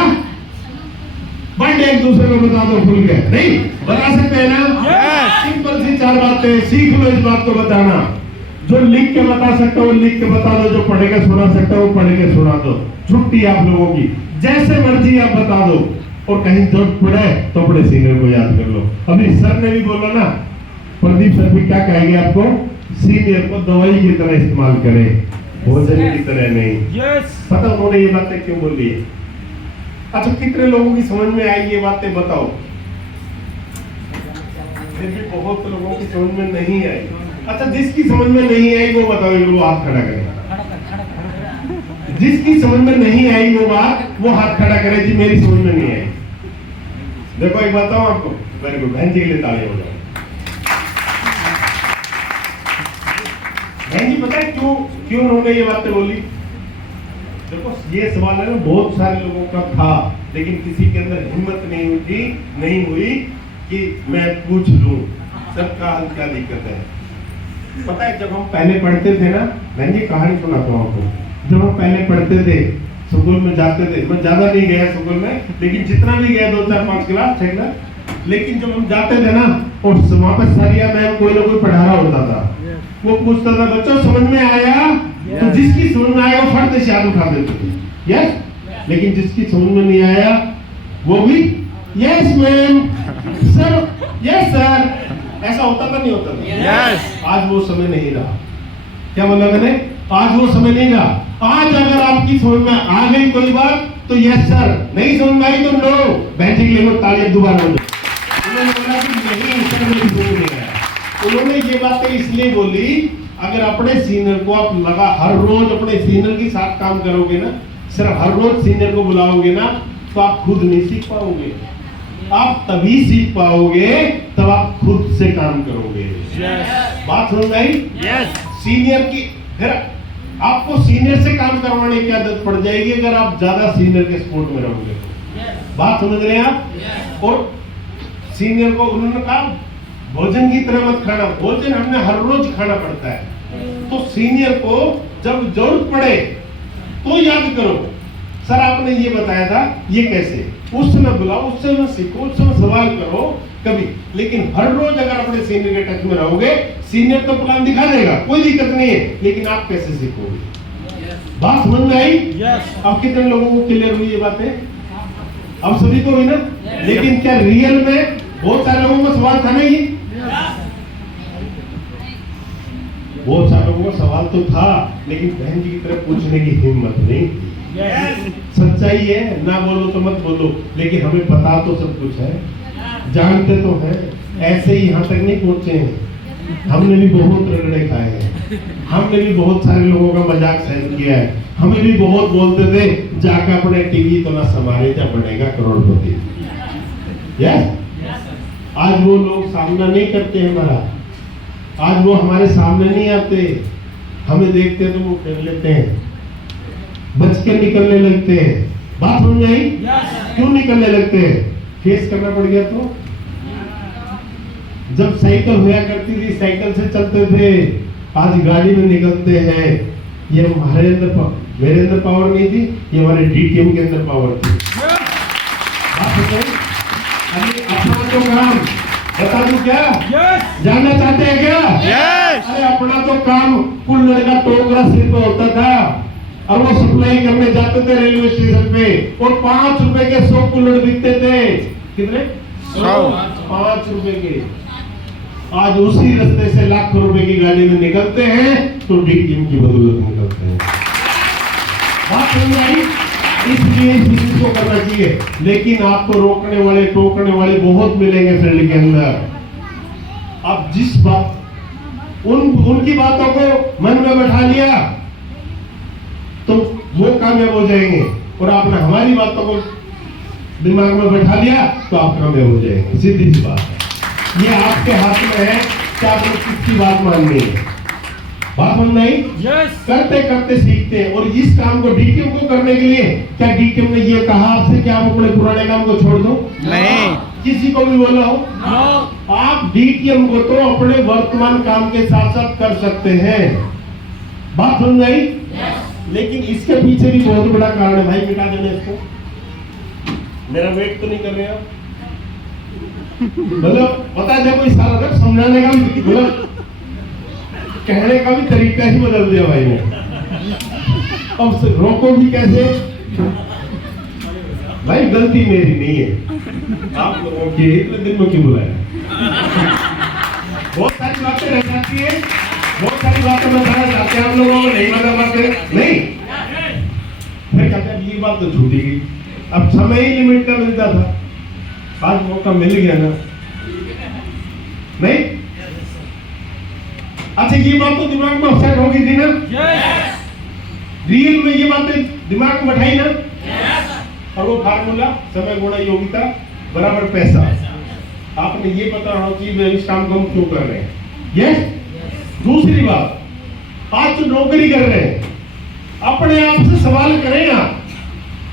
बंद एक दूसरे को बता दो, भूल गए नहीं? बता सकते हैं ना? सिंपल सी 4 बातें सीख लो इस बात को बताना। जो लिख के बता सकता है वो लिख के बता दो, जो पढ़ के सुना सकता है वो पढ़ के सुना दो। छुट्टी आप लोगों की, जैसे मर्जी आप बता दो। और कहीं जरूरत पड़े तो अपने सीनियर को याद कर लो। अभी सर ने भी बोला ना, प्रदीप सर भी क्या कहेंगे आपको? सीनियर को दवाई की तरह इस्तेमाल करें, भोजन की तरह नहीं। पता उन्होंने ये बातें क्यों बोली है? अच्छा, कितने लोगों की समझ में आई ये बातें बताओ? फिर भी बहुत लोगों की समझ में नहीं आई। अच्छा, जिसकी समझ में नहीं आई वो बताओ, वो हाथ खड़ा करे। जिसकी समझ में नहीं आई वो बात, वो हाथ खड़ा करे जी मेरी समझ में नहीं आई। देखो एक बताओ आपको, वेरी गुड, बहन जी के लिए ताली हो जाए। क्यों क्यों उन्होंने ये बातें बोली? देखो ये सवाल है ना, बहुत सारे लोगों का था, लेकिन किसी के अंदर हिम्मत नहीं हुई कि मैं पूछ लूं सबका हल क्या दिक्कत है। पता है जब हम पहले पढ़ते थे ना, मैं ये कहानी सुनाता हूँ आपको। जब हम पहले पढ़ते थे, स्कूल में जाते थे, मैं ज्यादा नहीं गया स्कूल में, लेकिन जितना भी गया 2 4 5 क्लास 6 क्लास, लेकिन जब हम जाते थे ना और वहां पर सारिया मैम कोई ना कोई पढ़ा रहा होता था, वो पूछता था बच्चों समझ में आया? तो जिसकी समझ में आया वो फट से हाथ उठा देते थे, यस। लेकिन जिसकी समझ में नहीं आया वो भी yes ma'am, sir, yes sir, ऐसा होता था नहीं होता था? यस। आज वो समय नहीं रहा। क्या बोला मैंने? आज वो समय नहीं रहा। आज अगर आपकी समझ में आ गई कोई बात तो यस सर, नहीं समझ में आई तो नो। बैठे के लिए तालियां दोबारा हो जाए। उन्होंने बोला कि नहीं, सर मेरी समझ में नहीं आया। उन्होंने ये बातें इसलिए बोली, अगर अपने सीनियर को आप लगा हर रोज अपने सीनियर के साथ काम करोगे ना, सिर्फ हर रोज सीनियर को बुलाओगे ना, तो आप खुद नहीं सीख पाओगे। आप तभी सीख पाओगे तब आप खुद से काम करोगे। बात समझ में आई? यस। सीनियर की फिर आपको सीनियर से काम करवाने की आदत पड़ जाएगी अगर आप ज्यादा सीनियर के सपोर्ट में रहोगे तो। बात समझ रहे हैं आप? और सीनियर को उन्होंने कहा भोजन की तरह मत खाना, भोजन हमने हर रोज खाना पड़ता है, तो सीनियर को जब जरूरत पड़े तो याद करो सर आपने ये बताया था, ये कैसे, उस समय बुलाओ, उस समय सीखो, उस समय सवाल करो कभी। लेकिन हर रोज अगर अपने सीनियर के टच में रहोगे, सीनियर तो प्लान दिखा देगा, कोई दिक्कत नहीं है, लेकिन आप कैसे सीखोगे? बात समझ में आई? अब कितने लोगों को क्लियर हुई ये बातें? अब सभी को हुई ना? लेकिन क्या रियल में बहुत सारे लोगों का सवाल था ना? ये बहुत सारे लोगों का सवाल तो था, लेकिन बहन जी की तरफ पूछने की हिम्मत नहीं थी। सच्चाई है, ना बोलो तो मत बोलो, लेकिन हमें पता तो सब कुछ है, जानते तो हैं, ऐसे ही यहाँ तक नहीं पहुंचे हैं। हमने भी बहुत रगड़े खाए हैं, हमने भी बहुत सारे लोगों का मजाक सहन किया है, हमें भी बहुत बोलते थे जाकर अपने टीवी तो ना संभाले जा बनेगा करोड़पति। यस, आज वो लोग सामना नहीं करते हमारा, आज वो हमारे सामने नहीं आते, हमें देखते तो वो कर लेते हैं, बच के निकलने लगते हैं। बात समझ में आई? क्यों निकलने लगते हैं? फेस करना पड़ गया तो। जब साइकिल हुआ करती थी, साइकिल से चलते थे, आज गाड़ी में निकलते हैं। ये हमारे अंदर मेरे अंदर पावर नहीं थी, ये हमारे डीटीएम के अंदर पावर थी। बात समझ आई? अरे अपना तो काम बता दूं क्या? जानना चाहते हैं क्या? अरे अपना तो काम कुल्हड़ का टोकरा सिर पे होता था और वो सप्लाई करने जाते थे रेलवे स्टेशन पे, और 5 रुपए के 100 कुल्हड़ बिकते थे। कितने? 5 रुपए के। आज उसी रास्ते से लाखों रुपए की गाड़ी में निकलते हैं तो डीटीएम की बदौलत निकलते हैं। बात समझ आई? इसलिए इस बिजनेस को करना चाहिए, लेकिन आपको रोकने वाले टोकने वाले बहुत मिलेंगे फील्ड के अंदर। आप जिस बात उनकी बातों को मन में बैठा लिया तो वो कामयाब हो जाएंगे, और आपने हमारी बातों को दिमाग में बैठा लिया तो आप कामयाब हो जाएंगे। सीधी सी बात है, ये आपके हाथ में है कि आपने किसकी बात माननी है। बात समझ नहीं? करते करते सीखते हैं। और इस काम को डीटीएम को करने के लिए क्या डीटीएम ने ये कहा आपसे कि आप अपने पुराने काम को छोड़ दो? नहीं। किसी को भी बोला हो? आप डीटीएम को तो अपने वर्तमान काम के साथ साथ कर सकते हैं। बात समझ आई? लेकिन इसके पीछे भी बहुत बड़ा कारण है भाई, मिटा देना इसको। मेरा वेट तो नहीं कर रहे आप? मतलब बता दे कोई सारा समझाने का भी, मतलब कहने का भी तरीका ही बदल दिया भाई ने। अब रोको भी कैसे? भाई गलती मेरी नहीं है, आप लोगों की। इतने दिन में क्यों बुलाया? बहुत सारी बातें रह जाती है, बहुत सारी बातें बताना चाहते हैं आप लोगों को, नहीं बता पाते नहीं। फिर कहते हैं ये बात तो छूटी गई, अब समय ही लिमिट का मिलता था, आज मौका मिल गया ना। नहीं? अच्छा ये बात तो दिमाग में सेट हो गई थी ना? रियल में ये बातें दिमाग में बैठाई ना? और वो फार्मूला समय गुणा योग्यता बराबर पैसा, आपने ये पता होना चाहिए इस काम को हम क्यों कर रहे हैं। यस। दूसरी बात, आज जो नौकरी कर रहे हैं अपने आप से सवाल करें आप,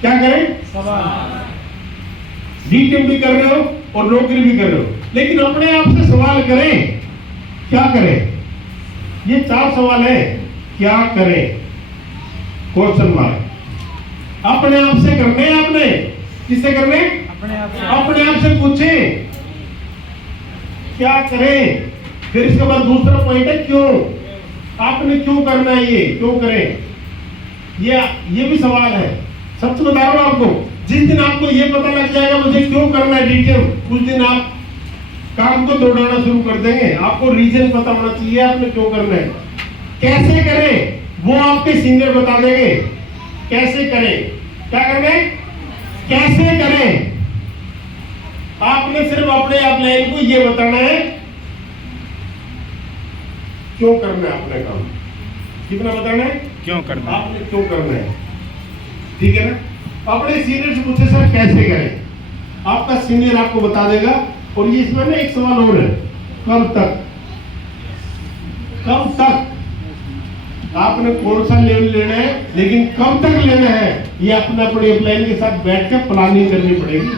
क्या करें? सवाल। डीटीएम भी कर रहे हो और नौकरी भी कर रहे हो, लेकिन अपने आप से सवाल करें, क्या करें? ये 4 सवाल है, क्या करें? Question mark. अपने आप से करने हैं आपने, किससे करने? अपने आप से। अपने आप से पूछें क्या करें। फिर इसके बाद दूसरा पॉइंट है क्यों, आपने क्यों करना है, ये क्यों करें, ये भी सवाल है। सच बता रहा हूं आपको, जिस दिन आपको ये पता लग जाएगा मुझे क्यों करना है डीटीएम, उस दिन आप काम को दौड़ाना शुरू कर देंगे। आपको रीजन पता होना चाहिए आपने क्यों करना है। कैसे करें वो आपके सीनियर बता देंगे, कैसे करें, क्या करें, कैसे करें। आपने सिर्फ अपने अपलाइन को ये बताना है क्यों करना है अपने काम, कितना बताना है, क्यों करना है, आपने क्यों करना है, ठीक है ना। अपने सीनियर से पूछे सर कैसे करें, आपका सीनियर आपको बता देगा। और ये इसमें ना एक सवाल और है, कब तक, कब तक आपने कौन सा लेवल लेना है, लेकिन कब तक लेना है ये अपने अपने अपलाइन के साथ बैठ कर प्लानिंग करनी पड़ेगी।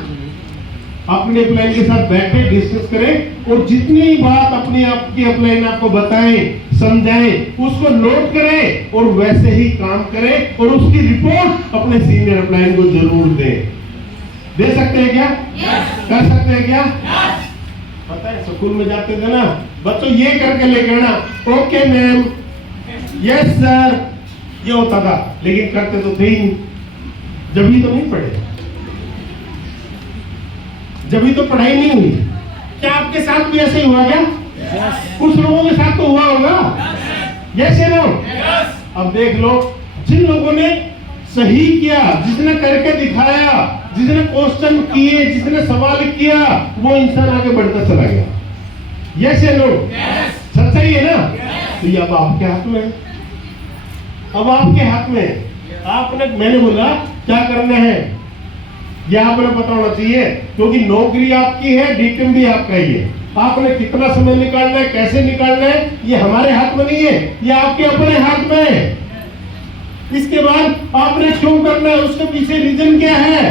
अपने अपलाइन के साथ बैठे डिस्कस करें और जितनी बात अपनी आपकी अपलाइन आपको बताएं समझाएं उसको नोट करें और वैसे ही काम करें और उसकी रिपोर्ट अपने सीनियर अपलाइन को जरूर दें। दे सकते हैं क्या? कर सकते हैं क्या? पता है स्कूल में जाते थे ना बच्चों, ये करके लेकर आना, ओके मैम, यस सर, ये होता था, लेकिन करते तो थे ही नहीं। जब ही तो नहीं पढ़े, जब ही तो पढ़ाई नहीं हुई। क्या आपके साथ भी ऐसे ही हुआ क्या? कुछ लोगों के साथ तो हुआ होगा, यस या नो? अब देख लो, जिन लोगों ने सही किया, जिसने करके दिखाया, जिसने क्वेश्चन किए, जिसने सवाल किया, वो इंसान आगे बढ़ता चला गया। यस या नो? सच्चाई है ना? तो ये अब आपके हाथ में, अब आपके हाथ में। आपने, मैंने बोला क्या करना है ये आपने पता होना चाहिए, क्योंकि नौकरी आपकी है, डीटीएम भी आपका ही है। आपने कितना समय निकालना है, कैसे निकालना है, ये हमारे हाथ में नहीं है, ये आपके अपने हाथ में है। इसके बाद आपने क्यों करना है, उसके पीछे रीजन क्या है।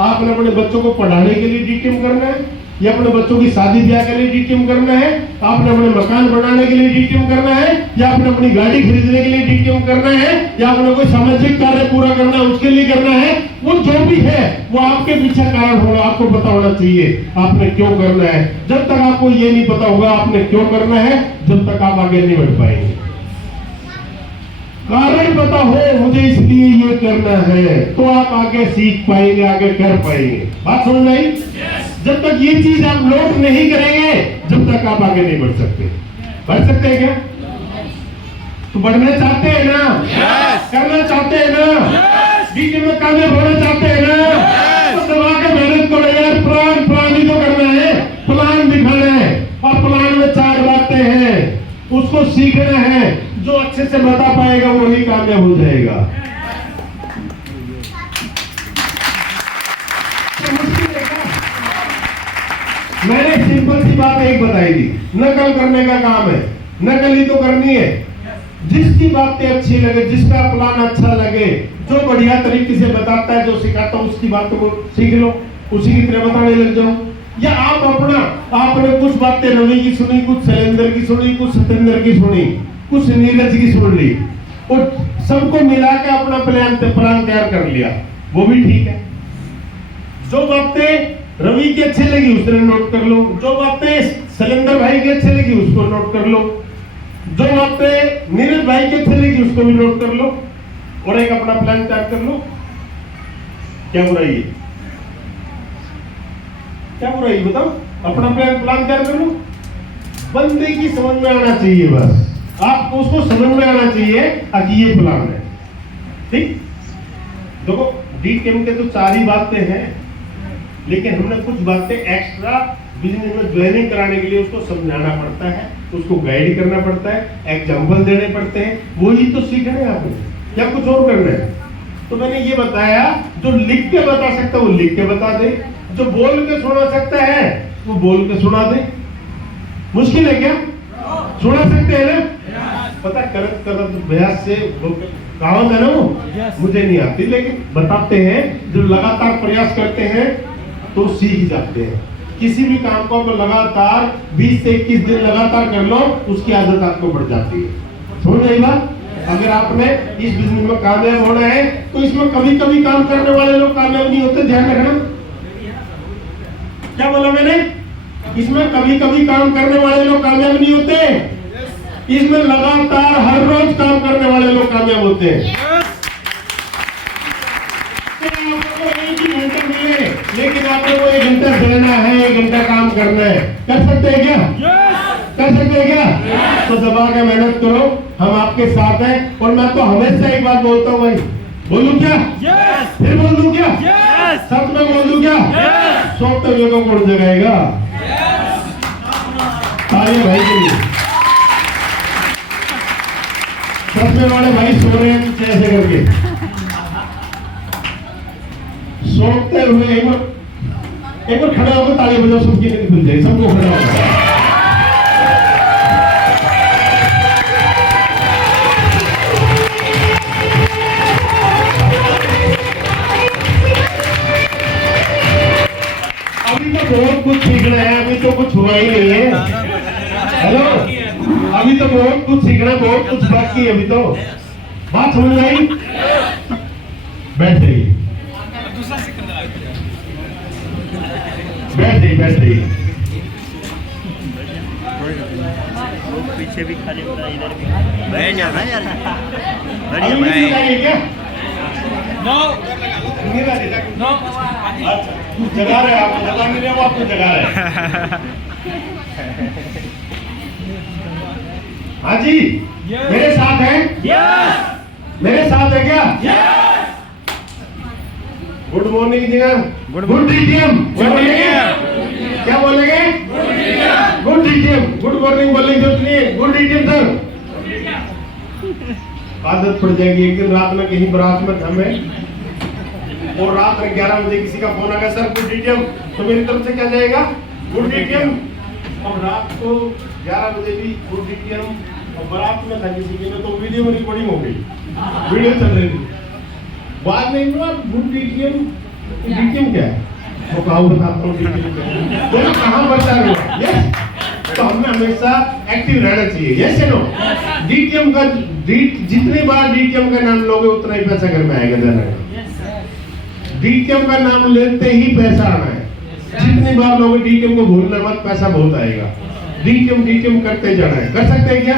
आपने अपने बच्चों को पढ़ाने के लिए डीटीएम करना है, या अपने बच्चों की शादी ब्याह के लिए डीटीएम करना है, आपने अपने मकान बनाने के लिए डीटीएम करना है, या आपने अपनी गाड़ी खरीदने के लिए डीटीएम करना है, या आपने कोई सामाजिक कार्य पूरा करना है उसके लिए करना है। वो जो भी है वो आपके पीछे कारण होगा, आपको पता होना चाहिए आपने क्यों करना है। जब तक आपको ये नहीं पता होगा आपने क्यों करना है, जब तक आप आगे नहीं बढ़ पाएंगे। कारण पता हो मुझे इसलिए ये करना है, तो आप आगे सीख पाएंगे, आगे कर पाएंगे। बात समझ में आई? जब तक ये चीज आप नोट नहीं करेंगे, जब तक आप आगे नहीं बढ़ सकते। बढ़ सकते हैं क्या? तो बढ़ना चाहते हैं ना? करना चाहते हैं ना? डीटीएम में कामयाब होना चाहते हैं ना? तो दबा के मेहनत करो यार। प्लान ही तो करना है, प्लान दिखाना है, और प्लान में 4 बातें हैं, उसको सीखना है। जो अच्छे से बता पाएगा वही कामयाब हो जाएगा। तो मुश्किल है क्या? मैंने सिंपल सी बात एक बताई थी, नकल करने का काम है, नकल ही तो करनी है। जिसकी बातें अच्छी लगे, जिसका प्लान अच्छा लगे, जो बढ़िया तरीके से बताता है, जो सिखाता है, उसकी बातों को सीख लो, उसी की तरह बताने लग जाओ। या आप अपना, आपने कुछ बातें रवि की सुनी, कुछ शैलेंद्र की सुनी, कुछ सत्येंद्र की सुनी, कुछ नीरज की सुन ली, और सबको मिला के अपना प्लान तैयार कर लिया, वो भी ठीक है। जो बातें रवि की अच्छी लगी उसने नोट कर लो, जो बातें शैलेंद्र भाई की अच्छी लगी उसको नोट कर लो, जो बातें नीरज भाई की अच्छी लगी उसको भी नोट कर लो, और एक अपना प्लान तैयार कर लो। क्या बुराई है? क्या बुराई बताओ? अपना प्लान तैयार कर लो। बंदे की समझ में आना चाहिए, बस आपको उसको समझ में आना चाहिए कि ये प्लान है। ठीक, देखो डीटीएम के तो 4 ही बातें हैं, लेकिन हमने कुछ बातें एक्स्ट्रा बिजनेस में ज्वाइनिंग कराने के लिए उसको समझाना पड़ता है, उसको गाइड करना पड़ता है, एग्जाम्पल देने पड़ते हैं। वही तो सीखना है आपने, या कुछ और करना है? तो मैंने ये बताया, जो लिख के बता सकता है वो लिख के बता दे, जो बोल के सुना सकता है वो बोल के सुना दे। मुश्किल है क्या? सुना सकते हैं ना? पता करत करत अभ्यास से कहावत है ना वो, मुझे नहीं आती लेकिन बताते हैं जो लगातार प्रयास करते हैं तो सीख जाते हैं। किसी भी काम को आप लगातार 20 से 21 दिन लगातार कर लो, उसकी आदत आपको बढ़ जाती है। समझ आई बात? अगर आपने इस बिजनेस में कामयाब होना है तो इसमें कभी कभी काम करने वाले लोग कामयाब नहीं होते, ध्यान रखना। क्या बोला मैंने? इसमें कभी कभी काम करने वाले लोग कामयाब नहीं होते, इसमें लगातार हर रोज काम करने वाले लोग कामयाब होते हैं। आपको एक ही घंटे मिले लेकिन आपको वो 1 घंटा सोना है, 1 घंटा काम करना है, कर सकते हैं क्या? कर सकते हैं क्या? तो दबा के मेहनत करो, हम आपके साथ हैं। और मैं तो हमेशा एक बात बोलता हूँ भाई, बोलूं क्या? फिर बोल दूं क्या? सच में बोल दूं क्या? शौक तो लोगों को जगाएगा। ताली भाई के लिए। सबसे बड़े भाई सो रहे हैं कुछ ऐसे करके, सोते हुए एक बार खड़े होकर ताली बजाओ, सबकी नींद खुल जाए, सबको खड़ा होगा। अभी तो बहुत कुछ सीखना है, अभी तो कुछ हुआ ही नहीं है। हेलो, अभी तो बहुत कुछ सीखना, बहुत कुछ बाकी है अभी तो। बात समझ आई? बैठ जाइए, बैठ जाइए, बैठ जाइए। पीछे भी खाली पड़ा, इधर भी बैठ जाना यार। अभी भी सिखाइए क्या? नो नो अच्छा, जगा रहे हैं आपको, जगा नहीं रहे, वो आपको जगा रहे हैं। हाँ जी, मेरे साथ हैं? मेरे साथ है क्या? गुड मॉर्निंग जी, गुड डीटीएम, क्या बोलेंगे? गुड डीटीएम, गुड मॉर्निंग बोलने की जरूरत नहीं है, गुड डीटीएम सर। आदत पड़ जाएगी। एक दिन रात में कहीं बारात में था मैं, और रात में 11 बजे किसी का फोन आ गया, सर गुड डीटीएम, तो मेरी तरफ से क्या जाएगा? Good DTM. और रात को 11 बजे भी गुड डीटीएम, और बारात में था किसी की, तो वीडियो में रिकॉर्डिंग हो गई, वीडियो चल रही थी। बाद में गुड डीटीएम, डीटीएम क्या है? वो कहा बताता हूँ डीटीएम क्या है, बोलो कहाँ बचा हुआ? यस, तो हमें हमेशा एक्टिव रहना चाहिए। यस या नो? डीटीएम का जितनी बार डीटीएम का नाम लोगे उतना ही पैसा घर में आएगा। ध्यान, डीटीएम का नाम लेते ही पैसा आना है। जितनी बार लोगे डीटीएम को भूलना मत, पैसा बहुत आएगा। डीटीएम डीटीएम करते जाना है। कर सकते हैं क्या?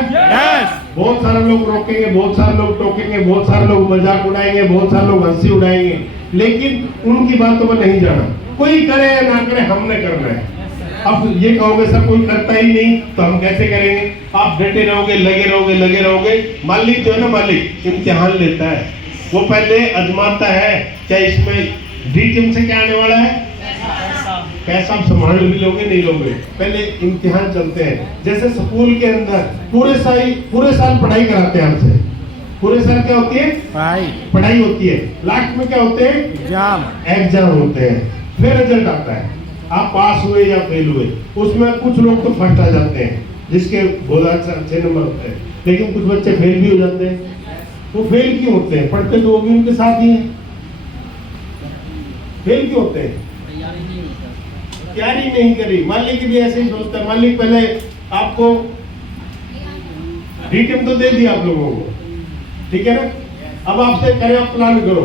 बहुत सारे लोग रोकेंगे, बहुत सारे लोग टोकेंगे, बहुत सारे लोग मजाक उड़ाएंगे, बहुत सारे लोग हंसी उड़ाएंगे, लेकिन उनकी बातों में नहीं जाना। कोई करे या ना करे, हमने करना है। अब ये कहोगे सर कोई करता ही नहीं तो हम कैसे करेंगे? आप बैठे रहोगे, लगे रहोगे, लगे रहोगे। मालिक जो है ना, मालिक इम्तिहान लेता है, वो पहले आजमाता है क्या इसमें डीटीएम से क्या आने वाला है, पैसा आप संभाल भी लोगे नहीं लोगे। पहले इम्तिहान चलते हैं। जैसे स्कूल के अंदर पूरे साल पढ़ाई कराते हैं हमसे। पूरे साल क्या होती है? पढ़ाई होती है। लास्ट में क्या होते हैं? एग्जाम होते हैं। फिर रिजल्ट आता है, आप पास हुए या फेल हुए। उसमें कुछ लोग तो फर्स्ट आ जाते हैं, जिसके बहुत अच्छे नंबर होते हैं, लेकिन कुछ बच्चे फेल भी हो जाते हैं। वो फेल क्यों होते हैं? पढ़ते तो वो भी उनके साथ ही हैं। फेल क्यों होते हैं? तैयारी नहीं करी। मालिक भी ऐसे ही सोचता है। मालिक पहले आपको डीटीएम तो दे दिया आप लोगों को, ठीक है ना? अब आपसे करें आप प्लान करो।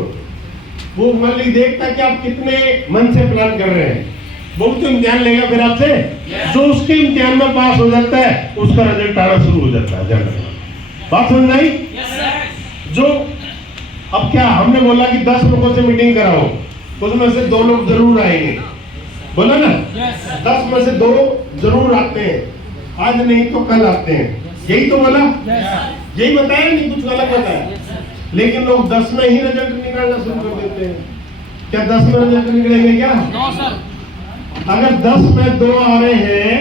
वो मालिक देखता है कि आप कितने मन से प्लान कर रहे हैं। वो तो इम्तिहान लेगा फिर आपसे। जो उसके इम्तिहान में पास हो जाता है उसका रिजल्ट आना शुरू हो जाता है। ध्यान रखना, बात समझ आई? जो अब क्या हमने बोला कि 10 लोगों से मीटिंग कराओ, उसमें से 2 लोग जरूर आएंगे, बोला ना? 10 में से 2 जरूर आते हैं, आज नहीं तो कल आते हैं। यही तो बोला, यही बताया, नहीं कुछ गलत बताया। लेकिन लोग 10 में ही रिजल्ट निकालना शुरू कर देते हैं। क्या 10 में रिजल्ट निकलेंगे क्या? अगर 10 में 2 आ रहे हैं,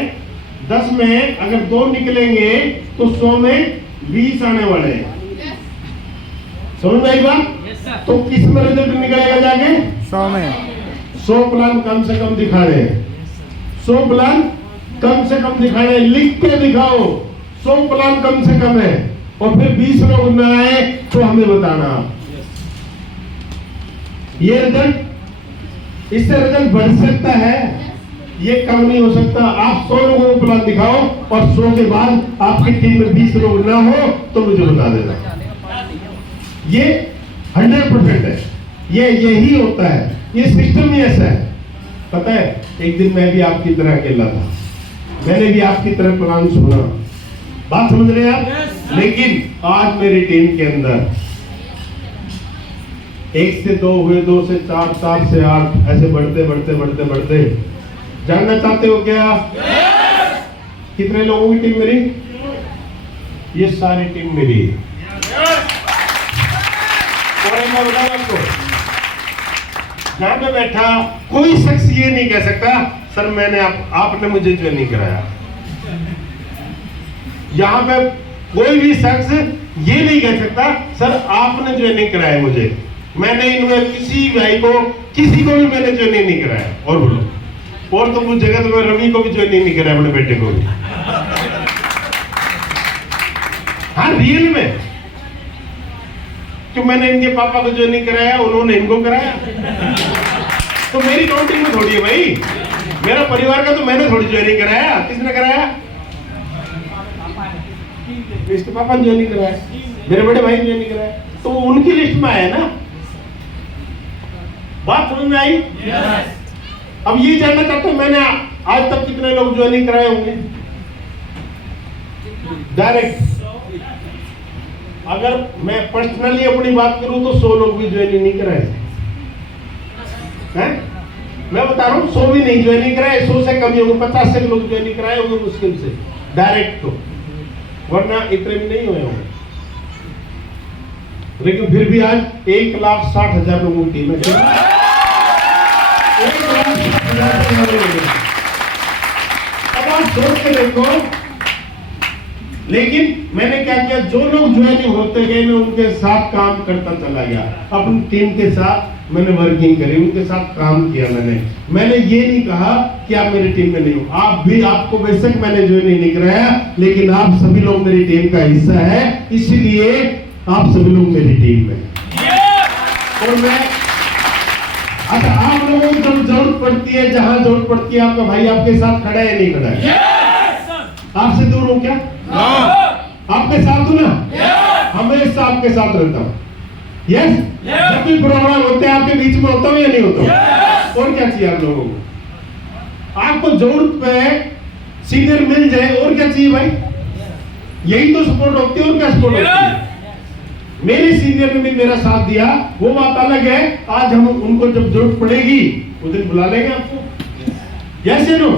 10 में अगर 2 निकलेंगे तो 100 में 20 आने वाले हैं। समझ में आई बात? तो किस में रिजल्ट निकलेगा जाके? 100 में। 100 प्लान कम से कम दिखा रहे हैं। 100 प्लान कम से कम दिखा रहे हैं। लिख के दिखाओ 100 प्लान कम से कम है। और फिर 20 लोग ना आए तो हमें बताना। ये रिजल्ट, इससे रिजल्ट बढ़ सकता है, ये कम नहीं हो सकता। आप 100 लोगों को प्लान दिखाओ और 100 के बाद आपकी टीम में 20 लोग ना हो तो मुझे बता देना। ये 100% है, ये यही होता है, ये सिस्टम ही ऐसा है। पता है, एक दिन मैं भी आपकी तरह अकेला था, मैंने भी आपकी तरह प्लान सुना, बात समझ रहे हैं आप? लेकिन आज मेरी टीम के अंदर 1 से 2 हुए, 2 से 4, 4 से 8, ऐसे बढ़ते बढ़ते बढ़ते बढ़ते। जानना चाहते हो क्या? कितने लोगों की टीम मेरी? ये सारी टीम मेरी है। और एक बात बताऊं आपको, जहां पे बैठा कोई शख्स ये नहीं कह सकता सर मैंने आपने मुझे ज्वाइनिंग कराया। यहाँ पे कोई भी शख्स ये नहीं कह सकता सर आपने ज्वाइनिंग कराया मुझे, मैंने इनमें किसी भाई को, किसी को भी मैंने ज्वाइनिंग नहीं कराया। और बोलो, और तो कुछ जगह तो मैं रवि को भी ज्वाइनिंग नहीं कराया, अपने बेटे को भी। हाँ रियल में, क्यों मैंने इनके पापा को ज्वाइनिंग कराया, उन्होंने इनको कराया, तो मेरी काउंटिंग में थोड़ी है भाई, मेरा परिवार का तो मैंने थोड़ी ज्वाइनिंग कराया। किसने कराया? इसके पापा ने ज्वाइनिंग कराया, मेरे बड़े भाई ने ज्वाइनिंग कराया, तो उनकी लिस्ट में आया ना। बात समझ में आई? अब ये जानना चाहते हैं मैंने आज तक कितने लोग ज्वाइनिंग कराए होंगे डायरेक्ट। अगर मैं पर्सनली अपनी बात करूं तो 100 लोग भी ज्वाइनिंग नहीं कराए हैं। मैं बता रहा हूं 100 भी नहीं ज्वाइनिंग कराए, 100 से कम ही होंगे, 50 से लोग ज्वाइनिंग कराए होंगे मुश्किल से डायरेक्ट, तो वरना इतने भी नहीं हुए होंगे। लेकिन फिर भी आज 1,60,000 लोगों की टीम है। 1,60,000 लोग। अब आप सोच के देखो, लेकिन मैंने क्या किया, जो लोग ज्वाइनिंग होते गए मैं उनके साथ काम करता चला गया, अपनी टीम के साथ मैंने वर्किंग करी, उनके साथ काम किया। मैंने ये नहीं कहा कि आप मेरी टीम में नहीं हो, आप भी, आपको बेशक मैंने ज्वाइनिंग नहीं कराया, लेकिन आप सभी लोग मेरी टीम का हिस्सा है, इसलिए आप सभी लोग मेरी टीम में। और मैं, अच्छा आप लोगों को जब जरूरत पड़ती है, जहां जरूरत पड़ती है, आपका भाई आपके साथ खड़ा है या नहीं खड़ा है? आपसे दूर हूं क्या? आपके साथ हूं ना? हमेशा आपके साथ रहता हूं। यस, जब भी प्रोग्राम होते हैं आपके बीच में होता हूं या नहीं होता हूं? और क्या चाहिए आप लोगों को? आपको जरूरत पे सीनियर मिल जाए, और क्या चाहिए भाई? यही तो सपोर्ट होती है, और क्या सपोर्ट होती है? मेरे सीनियर ने भी मेरा साथ दिया, वो बात अलग है। आज हम उनको जब जरूरत पड़ेगी उस दिन बुला लेंगे आपको। यस या नो?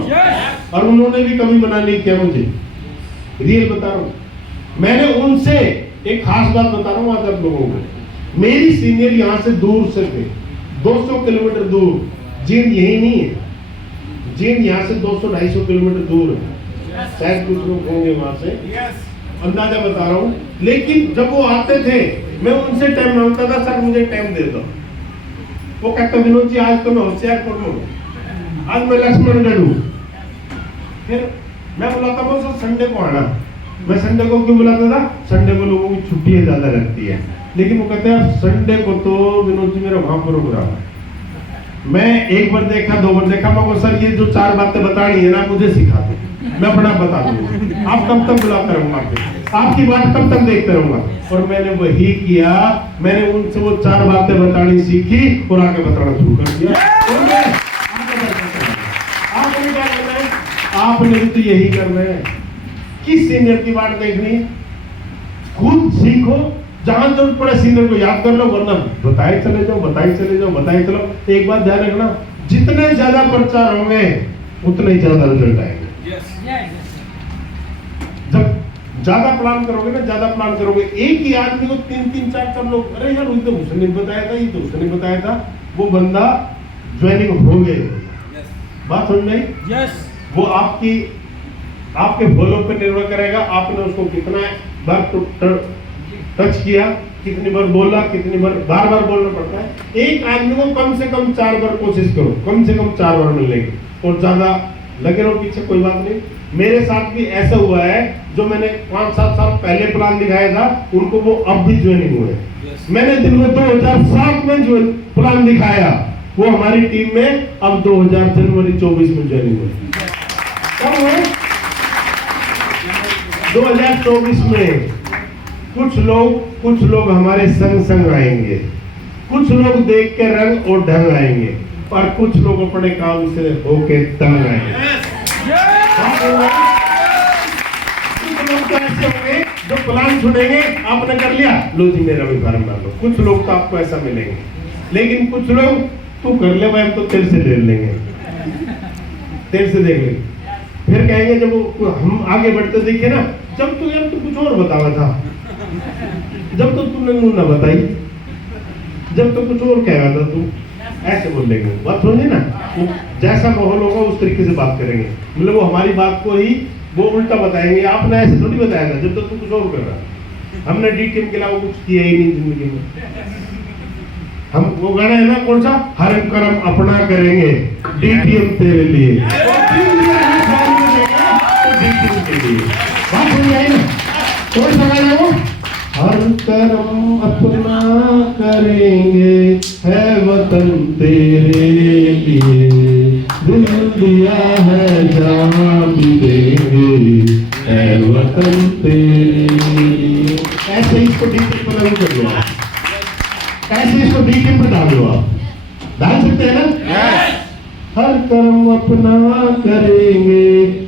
और उन्होंने भी कभी मना नहीं किया मुझे, रियल बता रहा हूं। मैंने उनसे एक खास बात बता रहा हूं आज आप लोगों को। मेरी सीनियर यहां से दूर से थे, 200 किलोमीटर दूर। जींद यही नहीं है, जींद यहां से 200-250 किलोमीटर दूर है, शायद कुछ लोग होंगे वहां से, अंदाजा बता रहा हूं। लेकिन जब वो आते थे मैं उनसे टाइम मांगता था, सर मुझे टाइम दे दो। वो कहता विनोद जी आज तो मैं होशियारपुर में हूं, आज मैं लक्ष्मणगढ़ हूं। फिर मैं बुलाता हूं सर संडे को आना। मैं संडे को क्यों बुलाता था? संडे को लोगों की छुट्टियां ज्यादा रहती है, लेकिन वो कहते हैं संडे को तो विनोद जी मेरा वहां प्रोग्राम है। मैं एक बार देखा, 2 बार देखा, मैं सर ये जो 4 बातें बतानी है ना मुझे सिखा दो, मैं बड़ा बता दूंगा। आप कब तक बुलाते रहूंगा, आपकी बात कब तक देखते रहूंगा? और मैंने वही किया, मैंने उनसे वो 4 बातें बतानी सीखी और आगे बताना शुरू कर दिया। आपने क्या करना है? आपने भी तो यही करना है। किस सीनियर की बात देखनी है? खुद सीखो, जहां जरूरत पड़े सीनियर को याद कर लो, वरना बताए चले जाओ, बताए चले जाओ, बताए चलो। एक बात ध्यान रखना, जितने ज्यादा प्रचार होंगे उतने ही ज्यादा रिजल्ट आएंगे। जब ज्यादा प्लान करोगे ना, ज्यादा प्लान करोगे, एक ही आदमी को 3-3, 4-4 लोग, अरे यार तो उसने बताया था, ये तो उसने बताया था, वो बंदा ज्वाइनिंग हो गया। बात समझ में आई? वो आपके फॉलो पे निर्भर करेगा, आपने उसको कितना बार टच किया, कितनी बार बोला, कितनी बार बार बोलना पड़ता है। एक आदमी को कम से कम 4 बार कोशिश करो, कम से कम 4 बार मिलने की, और ज्यादा लगे रहो पीछे, कोई बात नहीं। मेरे साथ भी ऐसा हुआ है, जो मैंने 5-7 साल पहले प्लान दिखाया था, उनको वो अब भी ज्वाइनिंग हुए। मैंने दिन में 2007 में जो प्लान दिखाया, वो हमारी टीम में अब 2000 जनवरी 24 में ज्वाइनिंग हुए। कब हुए? 2024 में। कुछ लोग हमारे संग आएंगे, कुछ लोग देख के रंग और ढंग आएंगे, और कुछ लोग अपने काम से होके तंग आएंगे। कुछ लोग तो ऐसे होंगे जो प्लान सुनेंगे, आपने कर लिया, लो जी मेरा भी फार्म डाल लो। कुछ लोग तो आपको ऐसा मिलेंगे, लेकिन कुछ लोग तू कर ले भाई, हम तो तेरे से ले लेंगे, तेरे से देख ले। फिर कहेंगे जब हम आगे बढ़ते देखे ना, जब तू यार तू कुछ और बतावा था, जब तो तूने मुंह ना बताई, जब तो कुछ और कह रहा था तू, ऐसे बोलेंगे। बात समझे ना? जैसा माहौल होगा उस तरीके से बात करेंगे, मतलब वो हमारी बात को ही वो उल्टा बताएंगे। आपने ऐसे थोड़ी बताया था, जब तक तू कुछ और कर रहा। हमने डीटीएम के अलावा कुछ किया ही नहीं जिंदगी में। हम वो गाना है ना, कौन सा, हर कर्म अपना करेंगे, डीटीएम तेरे लिए, डीटीएम के लिए। बात समझ आई ना? कौन सा गाना है वो? हर कर्म अपना करेंगे, है वतन तेरे लिए, दिल दिया है जहां भी देंगे, है वतन तेरे लिए। ऐसे इसको डीटीएम पर लागू कर लो, ऐसे इसको डीटीएम पर डाल लो। आप डाल सकते हैं ना? हर कर्म अपना करेंगे,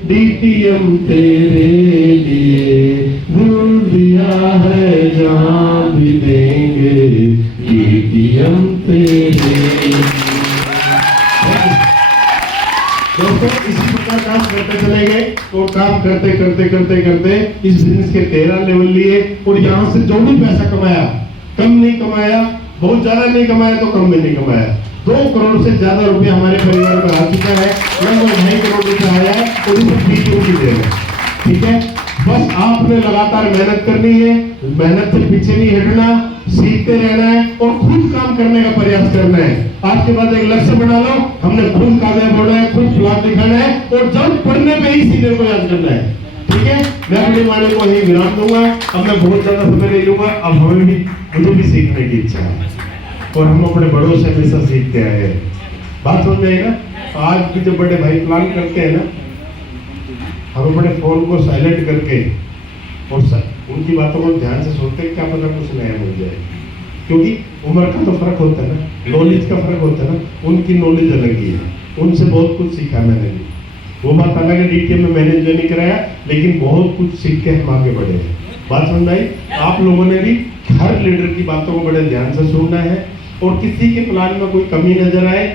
डीटीएम तेरे लिए, दिल दिया है जहां भी देंगे, डीटीएम तेरे लिए। दोस्तों इसी प्रकार काम करते चलेंगे, और काम करते करते करते करते इस बिजनेस के 13 लेवल लिए, और यहाँ से जो भी पैसा कमाया, कम नहीं कमाया, बहुत ज्यादा नहीं कमाया तो कम भी नहीं कमाया, 2 करोड़ से ज्यादा रुपया हमारे परिवार में आ चुका है, लगभग 2.5 करोड़ रुपया आया है, और इसे डीटीएम की देना। ठीक है, बस आपने लगातार मेहनत करनी है, मेहनत से पीछे नहीं हटना, सीखते रहना है, और खुद काम करने का प्रयास करना है। आज के बाद एक लक्ष्य बना लो, हमने खुद कामयाब होना है, खुद प्लान दिखाना है, और जब पढ़ने पे ही सीनियर को याद करना है। ठीक है, मैं अपने वाले को यही विराम दूंगा। अब मैं बहुत ज्यादा समय नहीं लूंगा, अब हमें भी, मुझे भी सीखने की इच्छा है, और हम अपने बड़ों से हमेशा सीखते आए हैं। बात समझ में आई ना? आज भी जब बड़े भाई प्लान करते हैं ना, हम अपने फोन को साइलेंट करके और उनकी बातों को ध्यान से सुनते, क्या पता कुछ नया मिल जाए, क्योंकि उम्र का तो फर्क होता है ना, नॉलेज का फर्क होता है ना। उनकी नॉलेज अलग ही है, उनसे बहुत कुछ सीखा मैंने भी। वो बात अलग है, डीटीएम में मैंने जो नहीं कराया, लेकिन बहुत कुछ सीख के हम आगे बढ़े हैं। बात समझ आई? आप लोगों ने भी हर लीडर की बातों को बड़े ध्यान से सुनना है, और किसी के प्लान में कोई कमी नजर आए